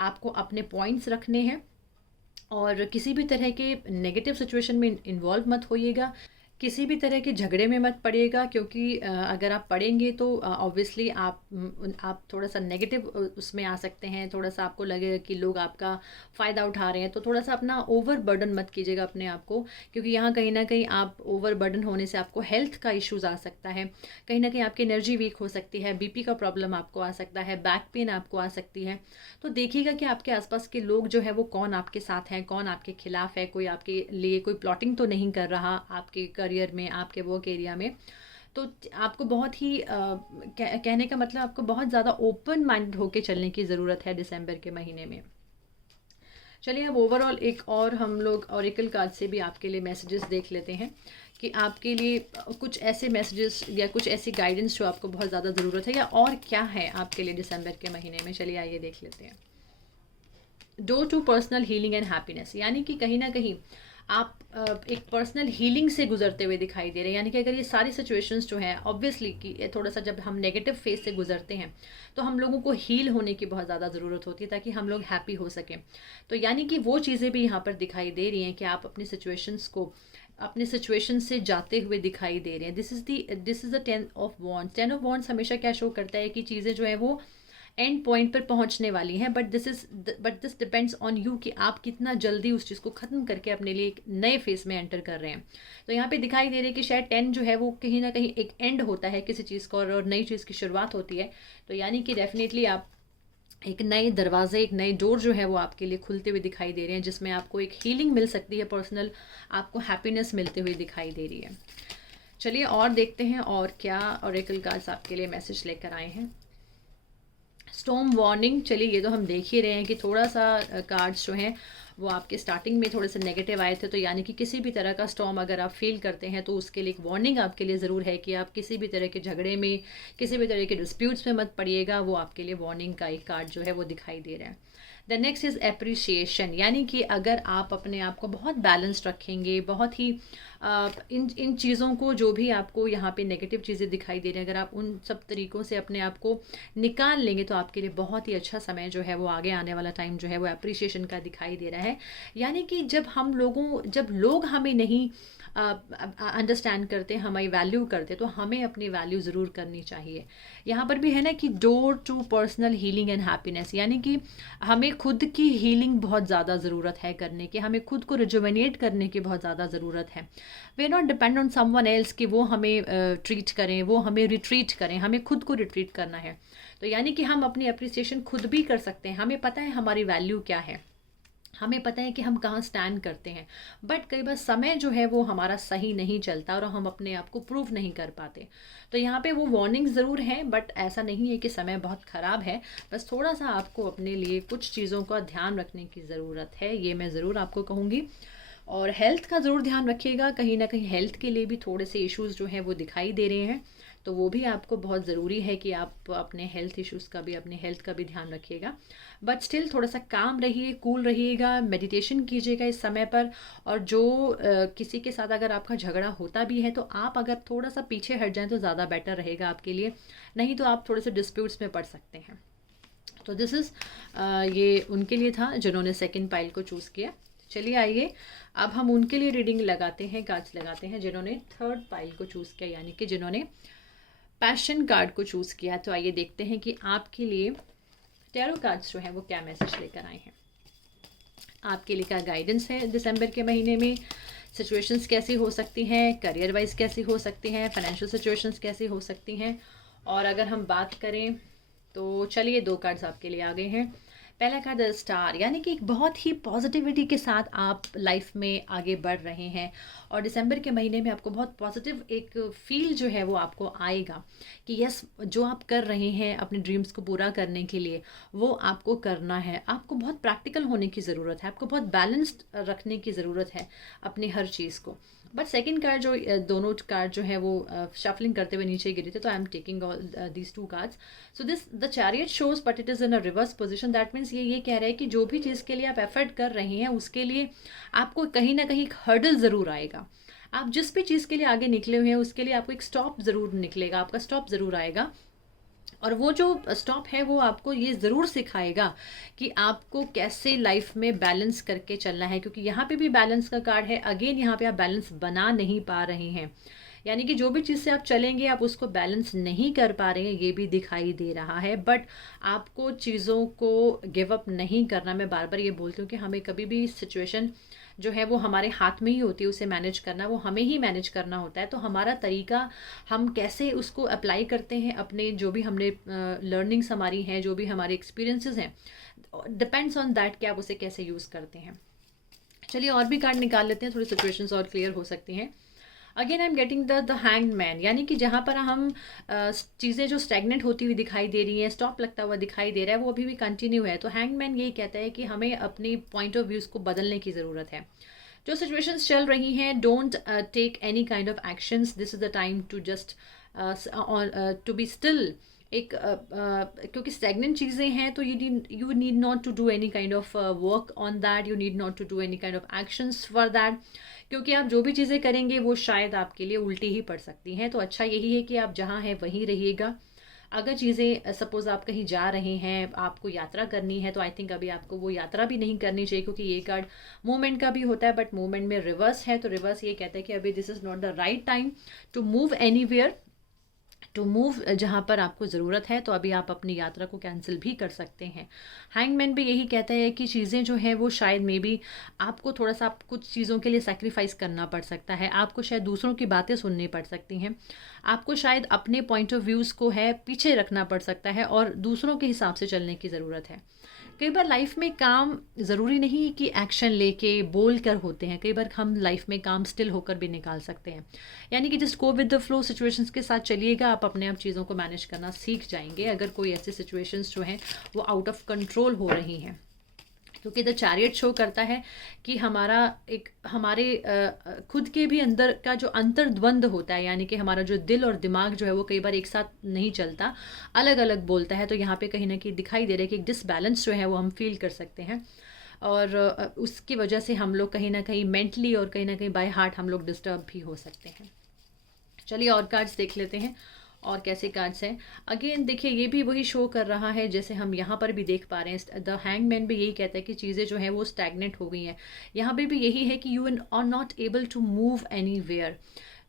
आपको अपने पॉइंट्स रखने हैं, और किसी भी तरह के नेगेटिव सिचुएशन में इन्वॉल्व मत होइएगा, किसी भी तरह के झगड़े में मत पड़िएगा, क्योंकि अगर आप पढ़ेंगे तो ऑब्वियसली आप थोड़ा-सा नेगेटिव उसमें आ सकते हैं, थोड़ा-सा आपको लगेगा कि लोग आपका फ़ायदा उठा रहे हैं, तो थोड़ा-सा अपना ओवर बर्डन मत कीजिएगा अपने आप को, क्योंकि यहाँ कहीं न कहीं आप ओवर बर्डन होने से आपको हेल्थ का इश्यूज़ आ सकता है, कहीं न कहीं आपकी एनर्जी वीक हो सकती है, बीपी का प्रॉब्लम आपको आ सकता है, बैक पेन आपको आ सकती है। तो देखिएगा कि आपके आस-पास के लोग जो हैं वो कौन आपके साथ हैं, कौन आपके खिलाफ है, कोई आपके लिए कोई प्लॉटिंग तो नहीं कर रहा आपके करियर में, आपके वर्क एरिया में। तो आपको बहुत ही कहने का मतलब आपको बहुत ज़्यादा ओपन माइंड होके चलने की ज़रूरत है दिसंबर के महीने में। चलिए अब ओवरऑल एक और हम लोग ऑरेकल कार्ड से भी आपके लिए मैसेजेस देख लेते हैं कि आपके लिए कुछ ऐसे मैसेजेस या कुछ ऐसी गाइडेंस जो आपको बहुत ज़्यादा ज़रूरत है, या और क्या है आपके लिए दिसंबर के महीने में। चलिए आइए देख लेते हैं। Door to personal healing and happiness, यानी कि कहीं ना कहीं आप एक पर्सनल हीलिंग से गुजरते हुए दिखाई दे रहे हैं। यानी कि अगर ये सारी सिचुएशंस जो हैं ऑब्वियसली कि थोड़ा सा जब हम नेगेटिव फेज से गुजरते हैं तो हम लोगों को हील होने की बहुत ज़्यादा ज़रूरत होती है ताकि हम लोग हैप्पी हो सकें। तो यानी कि वो चीज़ें भी यहाँ पर दिखाई दे रही हैं कि आप अपने सिचुएशन से जाते हुए दिखाई दे रहे हैं। This is the 10 of wands हमेशा क्या शो करता है कि चीज़ें जो है वो एंड पॉइंट पर पहुंचने वाली हैं, but this depends on you कि आप कितना जल्दी उस चीज़ को ख़त्म करके अपने लिए एक नए फेज में एंटर कर रहे हैं। तो यहाँ पे दिखाई दे रही है कि शायद 10 जो है वो कहीं ना कहीं एक एंड होता है किसी चीज़ का, और नई चीज़ की शुरुआत होती है। तो यानी कि डेफिनेटली आप एक नए दरवाजे, एक नए डोर जो है वो आपके लिए खुलते हुए दिखाई दे रहे हैं, जिसमें आपको एक हीलिंग मिल सकती है, पर्सनल आपको हैप्पीनेस मिलते हुए दिखाई दे रही है। चलिए और देखते हैं और क्या ऑरेकल कार्ड्स आपके लिए मैसेज लेकर आए हैं। स्टॉर्म वार्निंग, चलिए ये तो हम देख ही रहे हैं कि थोड़ा सा कार्ड्स जो हैं वो आपके स्टार्टिंग में थोड़े से नेगेटिव आए थे। तो यानी कि किसी भी तरह का स्टॉर्म अगर आप फील करते हैं तो उसके लिए एक वार्निंग आपके लिए ज़रूर है कि आप किसी भी तरह के झगड़े में, किसी भी तरह के डिस्प्यूट्स में मत पड़िएगा। वो आपके लिए वार्निंग का एक कार्ड जो है वो दिखाई दे रहा है। द नेक्स्ट इज़ एप्रिसिएशन, यानी कि अगर आप अपने आप को बहुत बैलेंस्ड रखेंगे, बहुत ही इन चीज़ों को, जो भी आपको यहाँ पे नेगेटिव चीज़ें दिखाई दे रही हैं, अगर आप उन सब तरीक़ों से अपने आप को निकाल लेंगे तो आपके लिए बहुत ही अच्छा समय जो है वो आगे आने वाला टाइम जो है वो एप्रिसिएशन का दिखाई दे रहा है। यानी कि जब लोग हमें नहीं अंडरस्टैंड करते, हमारी वैल्यू करते, तो हमें अपनी वैल्यू ज़रूर करनी चाहिए। यहाँ पर भी है ना कि door to personal healing and happiness, यानी कि हमें खुद की हीलिंग बहुत ज़्यादा ज़रूरत है करने की, हमें खुद को रिजुवेनेट करने की बहुत ज़्यादा ज़रूरत है। We not depend on someone else कि वो हमें ट्रीट करें, वो हमें रिट्रीट करें, हमें खुद को रिट्रीट करना है। तो यानी कि हम अपनी अप्रिसिएशन खुद भी कर सकते हैं। हमें पता है हमारी वैल्यू क्या है, हमें पता है कि हम कहाँ स्टैंड करते हैं, बट कई बार समय जो है वो हमारा सही नहीं चलता और हम अपने आप को प्रूव नहीं कर पाते। तो यहाँ पे वो वार्निंग ज़रूर है, बट ऐसा नहीं है कि समय बहुत ख़राब है। बस थोड़ा सा आपको अपने लिए कुछ चीज़ों का ध्यान रखने की ज़रूरत है, ये मैं ज़रूर आपको कहूँगी। और हेल्थ का ज़रूर ध्यान रखिएगा, कहीं ना कहीं हेल्थ के लिए भी थोड़े से इश्यूज़ जो हैं वो दिखाई दे रहे हैं। तो वो भी आपको बहुत ज़रूरी है कि आप अपने हेल्थ इश्यूज़ का भी, अपने हेल्थ का भी ध्यान रखिएगा। बट स्टिल थोड़ा सा काम रहिए, कूल रहिएगा, मेडिटेशन कीजिएगा इस समय पर। और जो किसी के साथ अगर आपका झगड़ा होता भी है तो आप अगर थोड़ा सा पीछे हट जाएं तो ज़्यादा बेटर रहेगा आपके लिए, नहीं तो आप थोड़े से डिस्प्यूट्स में पड़ सकते हैं। तो दिस इज़ ये उनके लिए था जिन्होंने सेकेंड पाइल को चूज़ किया। चलिए आइए अब हम उनके लिए रीडिंग लगाते हैं, कार्ड्स लगाते हैं जिन्होंने थर्ड पाइल को चूज़ किया, यानी कि जिन्होंने पैशन कार्ड को चूज़ किया। तो आइए देखते हैं कि आपके लिए टैरो कार्ड्स जो हैं वो क्या मैसेज लेकर आए हैं, आपके लिए क्या गाइडेंस है दिसंबर के महीने में। सिचुएशंस कैसी हो सकती हैं, करियर वाइज कैसी हो सकती हैं, फाइनेंशियल सिचुएशंस कैसी हो सकती हैं। और अगर हम बात करें तो चलिए 2 कार्ड्स आपके लिए आ गए हैं। पहला कार्ड द स्टार, यानी कि एक बहुत ही पॉजिटिविटी के साथ आप लाइफ में आगे बढ़ रहे हैं और दिसंबर के महीने में आपको बहुत पॉजिटिव एक फील जो है वो आपको आएगा कि यस, जो आप कर रहे हैं अपने ड्रीम्स को पूरा करने के लिए वो आपको करना है। आपको बहुत प्रैक्टिकल होने की ज़रूरत है, आपको बहुत बैलेंस्ड रखने की ज़रूरत है अपनी हर चीज़ को। बट सेकंड कार्ड जो दोनों कार्ड जो है वो शफलिंग करते हुए नीचे गिरे थे, तो I am taking all these 2 cards. So this the chariot shows but it is in a reverse position. That means ये कह रहा है कि जो भी चीज़ के लिए आप एफर्ट कर रहे हैं उसके लिए आपको कहीं ना कहीं एक हर्डल ज़रूर आएगा। आप जिस भी चीज़ के लिए आगे निकले हुए हैं उसके लिए आपको एक स्टॉप ज़रूर निकलेगा, आपका स्टॉप ज़रूर आएगा। और वो जो स्टॉप है वो आपको ये ज़रूर सिखाएगा कि आपको कैसे लाइफ में बैलेंस करके चलना है, क्योंकि यहाँ पे भी बैलेंस का कार्ड है। अगेन यहाँ पे आप बैलेंस बना नहीं पा रहे हैं, यानी कि जो भी चीज़ से आप चलेंगे आप उसको बैलेंस नहीं कर पा रहे हैं, ये भी दिखाई दे रहा है। बट आपको चीज़ों को गिव अप नहीं करना। मैं बार बार ये बोलती हूँ कि हमें कभी भी सिचुएशन जो है वो हमारे हाथ में ही होती है, उसे मैनेज करना वो हमें ही मैनेज करना होता है। तो हमारा तरीका, हम कैसे उसको अप्लाई करते हैं अपने जो भी हमने लर्निंग्स हमारी हैं, जो भी हमारे एक्सपीरियंसेस हैं, डिपेंड्स ऑन दैट कि आप उसे कैसे यूज़ करते हैं। चलिए और भी कार्ड निकाल लेते हैं, थोड़ी सिचुएशंस और क्लियर हो सकती हैं। Again I am getting the hanged man, यानी कि जहाँ पर हम चीज़ें जो स्टैग्नेंट होती हुई दिखाई दे रही हैं, स्टॉप लगता हुआ दिखाई दे रहा है, वो अभी भी कंटिन्यू है। तो हैंग्ड मैन यही कहता है कि हमें अपनी पॉइंट ऑफ व्यूज़ को बदलने की ज़रूरत है। जो सिचुएशंस चल रही हैं, don't take any kind of actions, this is the time to just to be still. एक क्योंकि स्टैग्नेंट चीज़ें हैं तो you need not to do any kind of work on that, you need not to do any kind of actions for that, क्योंकि आप जो भी चीज़ें करेंगे वो शायद आपके लिए उल्टी ही पड़ सकती हैं। तो अच्छा यही है कि आप जहाँ हैं वहीं रहिएगा। अगर चीज़ें सपोज़ आप कहीं जा रहे हैं, आपको यात्रा करनी है, तो आई थिंक अभी आपको वो यात्रा भी नहीं करनी चाहिए, क्योंकि ये कार्ड मूवमेंट का भी होता है बट मूवमेंट में रिवर्स है। तो रिवर्स ये कहता है कि अभी this is not the right time to move anywhere, to move जहाँ पर आपको ज़रूरत है। तो अभी आप अपनी यात्रा को कैंसिल भी कर सकते हैं। हैंगमैन भी यही कहता है कि चीज़ें जो हैं वो शायद मे बी आपको थोड़ा सा कुछ चीज़ों के लिए सेक्रीफाइस करना पड़ सकता है, आपको शायद दूसरों की बातें सुननी पड़ सकती हैं, आपको शायद अपने पॉइंट ऑफ व्यूज़ को है पीछे रखना पड़ सकता है और दूसरों के हिसाब से चलने की ज़रूरत है। कई बार लाइफ में काम ज़रूरी नहीं कि एक्शन लेके बोल कर होते हैं, कई बार हम लाइफ में काम स्टिल होकर भी निकाल सकते हैं। यानी कि just go with the flow, situations के साथ चलिएगा, आप अपने आप चीज़ों को मैनेज करना सीख जाएंगे अगर कोई ऐसी सिचुएशंस जो हैं वो आउट ऑफ कंट्रोल हो रही हैं। क्योंकि द चैरियट शो करता है कि हमारा एक हमारे खुद के भी अंदर का जो अंतर्द्वंद होता है, यानी कि हमारा जो दिल और दिमाग जो है वो कई बार एक साथ नहीं चलता, अलग अलग बोलता है। तो यहाँ पे कहीं ना कहीं दिखाई दे रहा है कि एक डिसबैलेंस जो है वो हम फील कर सकते हैं और उसकी वजह से हम लोग कहीं ना कहीं मेंटली और कहीं ना कहीं बाय हार्ट हम लोग डिस्टर्ब भी हो सकते हैं। चलिए और कार्ड्स देख लेते हैं और कैसे कार्ड्स हैं। अगेन देखिए ये भी वही शो कर रहा है जैसे हम यहाँ पर भी देख पा रहे हैं। द हैंगमैन भी यही कहता है कि चीज़ें जो हैं वो स्टैग्नेंट हो गई हैं। यहाँ पे भी यही है कि you are not able to move anywhere,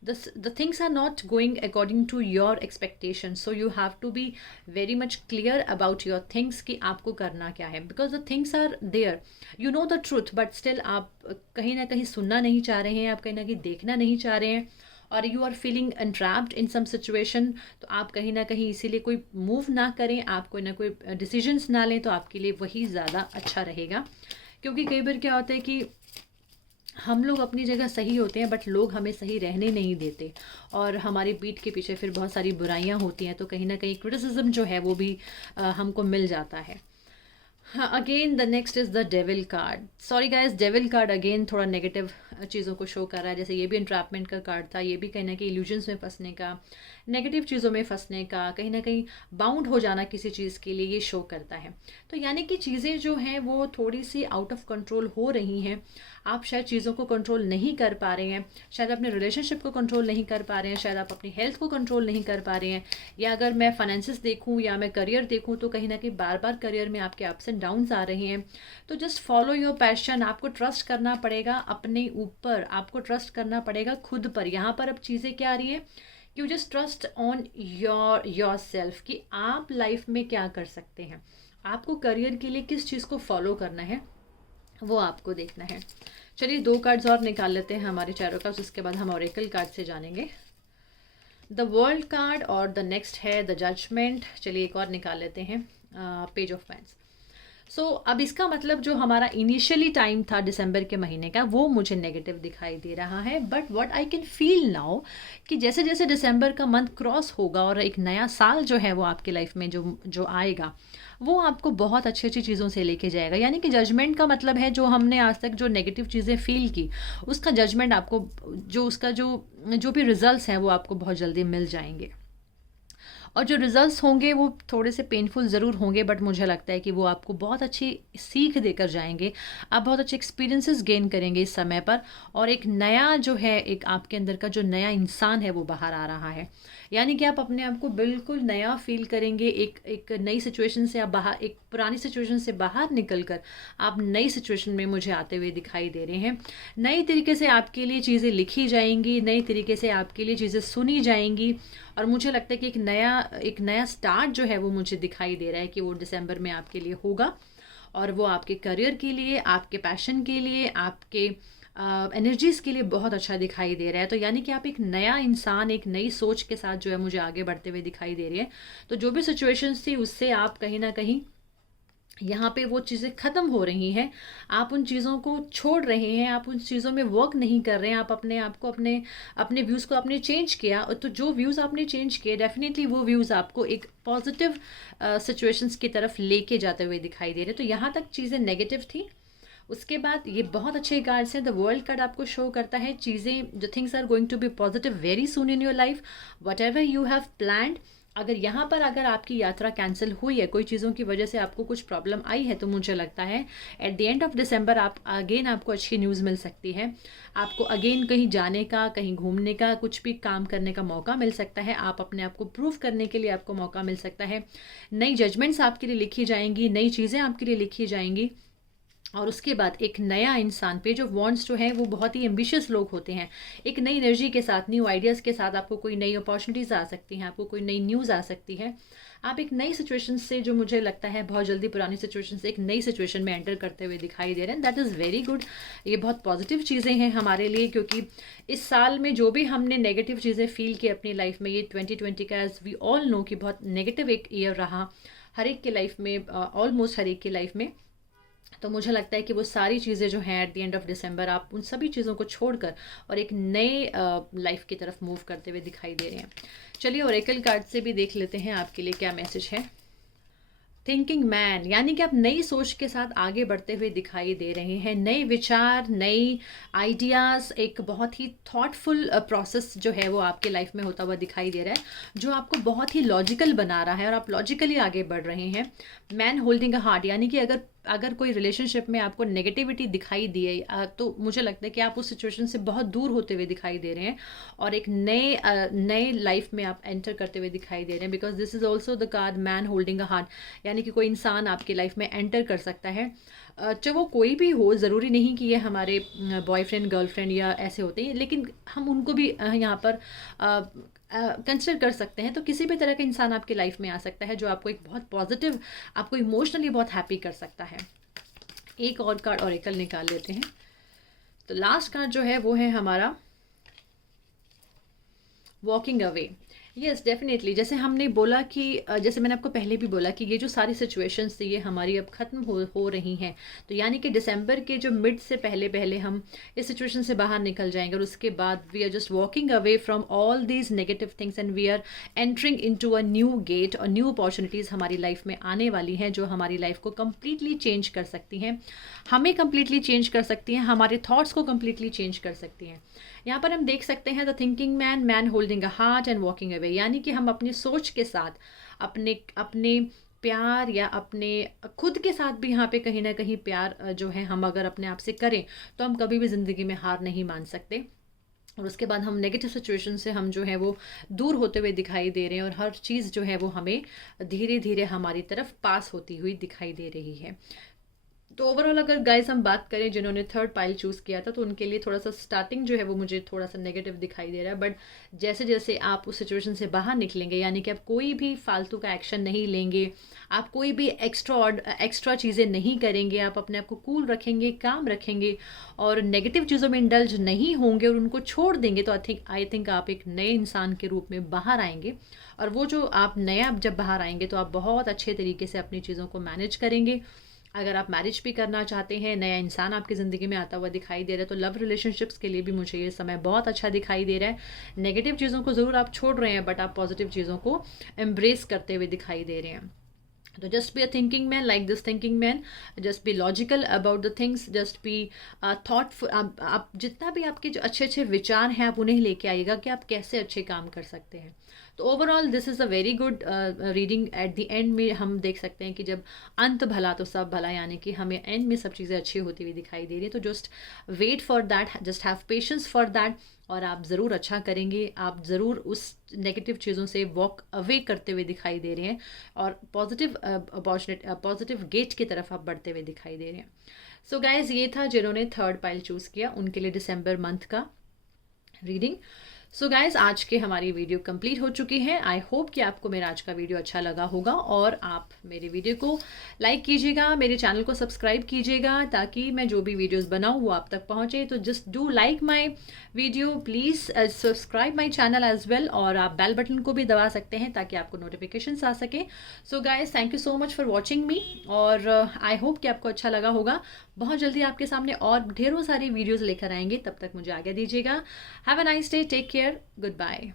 the things are not going according to your expectations, so you have to be very much clear about your things कि आपको करना क्या है, because the things are there, you know the truth, but still आप कहीं ना कहीं सुनना नहीं चाह रहे हैं, आप कहीं ना कहीं देखना नहीं चाह रहे हैं और you are feeling entrapped in some situation. तो आप कहीं ना कहीं इसीलिए कोई मूव ना करें, आप कोई ना कोई डिसीजंस ना लें, तो आपके लिए वही ज़्यादा अच्छा रहेगा। क्योंकि कई बार क्या होता है कि हम लोग अपनी जगह सही होते हैं बट लोग हमें सही रहने नहीं देते और हमारी पीठ के पीछे फिर बहुत सारी बुराइयां होती हैं, तो कहीं ना कहीं क्रिटिसिज्म जो है वो भी हमको मिल जाता है। हाँ, again the next is the devil card. Sorry guys, devil card again थोड़ा नेगेटिव चीज़ों को शो कर रहा है। जैसे ये भी इंट्रैपमेंट का कार्ड था, ये भी कहीं ना कहीं इल्यूजन्स में फंसने का, नेगेटिव चीज़ों में फंसने का, कहीं ना कहीं बाउंड हो जाना किसी चीज़ के लिए ये शो करता है। तो यानी कि चीज़ें जो हैं वो थोड़ी सी आउट ऑफ कंट्रोल हो रही हैं। आप शायद चीज़ों को कंट्रोल नहीं कर पा रहे हैं, शायद अपने रिलेशनशिप को कंट्रोल नहीं कर पा रहे हैं, शायद आप अपनी हेल्थ को कंट्रोल नहीं कर पा रहे हैं, या अगर मैं फाइनेंसिस देखूं या मैं करियर देखूं तो कहीं ना कहीं बार बार करियर में आपके अप्स एंड डाउन्स आ रहे हैं। तो जस्ट फॉलो योर पैशन, आपको ट्रस्ट करना पड़ेगा अपने ऊपर, आपको ट्रस्ट करना पड़ेगा खुद पर। यहाँ पर अब चीज़ें क्या आ रही हैं, you just trust on your self कि आप लाइफ में क्या कर सकते हैं, आपको करियर के लिए किस चीज़ को फॉलो करना है वो आपको देखना है। चलिए 2 कार्ड्स और निकाल लेते हैं हमारे चैरो कार्ड्स, उसके बाद हम ऑरेकल कार्ड से जानेंगे। द वर्ल्ड कार्ड और द नेक्स्ट है द जजमेंट। चलिए एक और निकाल लेते हैं, पेज ऑफ पेंस। सो अब इसका मतलब जो हमारा इनिशियली टाइम था दिसंबर के महीने का, वो मुझे नेगेटिव दिखाई दे रहा है। But what I can feel now कि जैसे जैसे दिसंबर का मंथ क्रॉस होगा और एक नया साल जो है वो आपकी लाइफ में जो जो आएगा, वो आपको बहुत अच्छी अच्छी चीज़ों से लेके जाएगा। यानी कि जजमेंट का मतलब है जो हमने आज तक जो नेगेटिव चीज़ें फील की, उसका जजमेंट आपको, जो उसका जो भी रिजल्ट्स हैं वो आपको बहुत जल्दी मिल जाएंगे। और जो रिजल्ट्स होंगे वो थोड़े से पेनफुल ज़रूर होंगे, बट मुझे लगता है कि वो आपको बहुत अच्छी सीख देकर जाएंगे। आप बहुत अच्छे एक्सपीरियंसेस गेन करेंगे इस समय पर, और एक नया जो है, एक आपके अंदर का जो नया इंसान है वो बाहर आ रहा है। यानी कि आप अपने आप को बिल्कुल नया फील करेंगे। एक नई सिचुएशन से आप बाहर, एक पुरानी सिचुएशन से बाहर निकल कर आप नई सिचुएशन में मुझे आते हुए दिखाई दे रहे हैं। नई तरीके से आपके लिए चीज़ें लिखी जाएंगी, नई तरीके से आपके लिए चीज़ें सुनी जाएंगी। और मुझे लगता है कि एक नया स्टार्ट जो है वो मुझे दिखाई दे रहा है कि वो दिसंबर में आपके लिए होगा। और वो आपके करियर के लिए, आपके पैशन के लिए, आपके एनर्जीज़ के लिए बहुत अच्छा दिखाई दे रहा है। तो यानी कि आप एक नया इंसान, एक नई सोच के साथ जो है मुझे आगे बढ़ते हुए दिखाई दे रही है। तो जो भी सिचुएशंस थी उससे आप कहीं ना कहीं यहाँ पे वो चीज़ें ख़त्म हो रही हैं। आप उन चीज़ों को छोड़ रहे हैं, आप उन चीज़ों में वर्क नहीं कर रहे हैं। आप अपने आप को, अपने अपने व्यूज़ को आपने चेंज किया, तो जो व्यूज़ आपने चेंज किए, डेफिनेटली वो व्यूज़ आपको एक पॉजिटिव सिचुएशंस की तरफ लेके जाते हुए दिखाई दे रहे हैं। तो यहाँ तक चीज़ें नेगेटिव थी। उसके बाद ये बहुत अच्छे कार्ड्स हैं। द वर्ल्ड कार्ड आपको शो करता है चीज़ें, जो things are going to be positive very soon in your life, whatever you have planned. अगर यहाँ पर अगर आपकी यात्रा कैंसिल हुई है, कोई चीज़ों की वजह से आपको कुछ प्रॉब्लम आई है, तो मुझे लगता है at the end of December आप अगेन, आपको अच्छी न्यूज़ मिल सकती है। आपको अगेन कहीं जाने का, कहीं घूमने का, कुछ भी काम करने का मौका मिल सकता है। आप अपने आप को प्रूव करने के लिए आपको मौका मिल सकता है। नई जजमेंट्स आपके लिए लिखी जाएंगी, नई चीज़ें आपके लिए लिखी जाएंगी। और उसके बाद एक नया इंसान, पेज ऑफ वॉन्ड्स जो है वो बहुत ही एम्बिशियस लोग होते हैं। एक नई एनर्जी के साथ, न्यू आइडियाज़ के साथ आपको कोई नई अपॉर्चुनिटीज़ आ सकती हैं, आपको कोई नई न्यूज़ आ सकती है। आप एक नई सिचुएशन से, जो मुझे लगता है बहुत जल्दी पुरानी सिचुएशन से एक नई सिचुएशन में एंटर करते हुए दिखाई दे रहे हैं। That is very good. ये बहुत पॉजिटिव चीज़ें हैं हमारे लिए, क्योंकि इस साल में जो भी हमने नेगेटिव चीज़ें फील की अपनी लाइफ में, ये 2020 का, एज वी ऑल नो, कि बहुत नेगेटिव एक ईयर रहा हर एक के लाइफ में, ऑलमोस्ट हर एक की लाइफ में। तो मुझे लगता है कि वो सारी चीज़ें जो हैं at the end of December, आप उन सभी चीज़ों को छोड़कर और एक नए लाइफ की तरफ मूव करते हुए दिखाई दे रहे हैं। चलिए ओरेकल कार्ड से भी देख लेते हैं आपके लिए क्या मैसेज है। थिंकिंग मैन, यानी कि आप नई सोच के साथ आगे बढ़ते हुए दिखाई दे रहे हैं। नए विचार, नई आइडियाज़, एक बहुत ही थॉटफुल प्रोसेस जो है वो आपके लाइफ में होता हुआ दिखाई दे रहा है, जो आपको बहुत ही लॉजिकल बना रहा है और आप लॉजिकली आगे बढ़ रहे हैं। मैन होल्डिंग अ हार्ट, यानी कि अगर कोई रिलेशनशिप में आपको नेगेटिविटी दिखाई दी है, तो मुझे लगता है कि आप उस सिचुएशन से बहुत दूर होते हुए दिखाई दे रहे हैं और एक नए लाइफ में आप एंटर करते हुए दिखाई दे रहे हैं। Because this is also the card man holding a heart, यानी कि कोई इंसान आपकी लाइफ में एंटर कर सकता है, चाहे वो कोई भी हो। ज़रूरी नहीं कि ये हमारे बॉयफ्रेंड, गर्लफ्रेंड या ऐसे होते हैं, लेकिन हम उनको भी यहाँ पर कंसिडर कर सकते हैं। तो किसी भी तरह का इंसान आपकी लाइफ में आ सकता है जो आपको एक बहुत पॉजिटिव, आपको इमोशनली बहुत हैप्पी कर सकता है। एक और कार्ड ऑरेकल निकाल लेते हैं। तो लास्ट कार्ड जो है वो है हमारा वॉकिंग अवे। यस डेफिनेटली, जैसे हमने बोला कि जैसे मैंने आपको पहले भी बोला कि ये जो सारी सिचुएशंस थी ये हमारी अब ख़त्म हो रही हैं। तो यानी कि दिसंबर के जो मिड से पहले पहले हम इस सिचुएशन से बाहर निकल जाएंगे और उसके बाद we are just walking away from all these negative things and we are entering into a new gate और न्यू अपॉर्चुनिटीज़ हमारी लाइफ में आने वाली हैं, जो हमारी लाइफ को कम्प्लीटली चेंज कर सकती हैं, हमें कम्प्लीटली चेंज कर सकती हैं, हमारे थॉट्स को कम्प्लीटली चेंज कर सकती हैं। यहाँ पर हम देख सकते हैं the thinking man, man holding a heart and walking away, यानी कि हम अपनी सोच के साथ, अपने अपने प्यार या अपने खुद के साथ भी यहाँ पे कहीं ना कहीं प्यार जो है हम अगर अपने आप से करें तो हम कभी भी ज़िंदगी में हार नहीं मान सकते। और उसके बाद हम नेगेटिव सिचुएशन से हम जो है वो दूर होते हुए दिखाई दे रहे हैं और हर चीज़ जो है वो हमें धीरे धीरे हमारी तरफ पास होती हुई दिखाई दे रही है। तो ओवरऑल अगर गाइस हम बात करें जिन्होंने थर्ड पाइल चूज़ किया था, तो उनके लिए थोड़ा सा स्टार्टिंग जो है वो मुझे थोड़ा सा नेगेटिव दिखाई दे रहा है, बट जैसे जैसे आप उस सिचुएशन से बाहर निकलेंगे, यानी कि आप कोई भी फालतू का एक्शन नहीं लेंगे, आप कोई भी एक्स्ट्रा चीज़ें नहीं करेंगे, आप अपने आप को कूल रखेंगे, काम रखेंगे और नेगेटिव चीज़ों में इंडल्ज नहीं होंगे और उनको छोड़ देंगे, तो आई थिंक आप एक नए इंसान के रूप में बाहर आएंगे। और वो जो आप नया जब बाहर आएंगे तो आप बहुत अच्छे तरीके से अपनी चीज़ों को मैनेज करेंगे। अगर आप मैरिज भी करना चाहते हैं, नया इंसान आपकी ज़िंदगी में आता हुआ दिखाई दे रहा है, तो लव रिलेशनशिप्स के लिए भी मुझे ये समय बहुत अच्छा दिखाई दे रहा है। नेगेटिव चीज़ों को ज़रूर आप छोड़ रहे हैं, बट आप पॉजिटिव चीज़ों को एम्ब्रेस करते हुए दिखाई दे रहे हैं। तो just be a thinking man, like this thinking man, just be logical about the things, just be thoughtful. आप जितना भी आपके जो अच्छे अच्छे विचार हैं आप उन्हें लेके आइएगा कि आप कैसे अच्छे काम कर सकते हैं। तो overall this is a very good reading. At the end में हम देख सकते हैं कि जब अंत भला तो सब भला, यानी कि हमें एंड में सब चीज़ें अच्छी होती हुई दिखाई दे रही है। तो just wait for that, just have patience for that, और आप ज़रूर अच्छा करेंगे। आप ज़रूर उस नेगेटिव चीज़ों से वॉक अवे करते हुए दिखाई दे रहे हैं और पॉजिटिव अपॉर्चुनिटी, पॉजिटिव गेट की तरफ आप बढ़ते हुए दिखाई दे रहे हैं। सो गाइज, ये था जिन्होंने थर्ड पाइल चूज़ किया उनके लिए दिसंबर मंथ का रीडिंग। सो गाइज, आज के हमारी वीडियो कंप्लीट हो चुकी है। आई होप कि आपको मेरा आज का वीडियो अच्छा लगा होगा और आप मेरे वीडियो को लाइक कीजिएगा, मेरे चैनल को सब्सक्राइब कीजिएगा ताकि मैं जो भी वीडियोस बनाऊँ वो आप तक पहुँचे। तो just do like my video, please subscribe my channel as well, और आप बेल बटन को भी दबा सकते हैं ताकि आपको नोटिफिकेशंस आ सके। So guys, thank you so much for watching मी, और आई होप कि आपको अच्छा लगा होगा। बहुत जल्दी आपके सामने और ढेरों सारी वीडियोज़ लेकर आएंगे, तब तक मुझे आज्ञा दीजिएगा। Have a nice day, take care, good bye.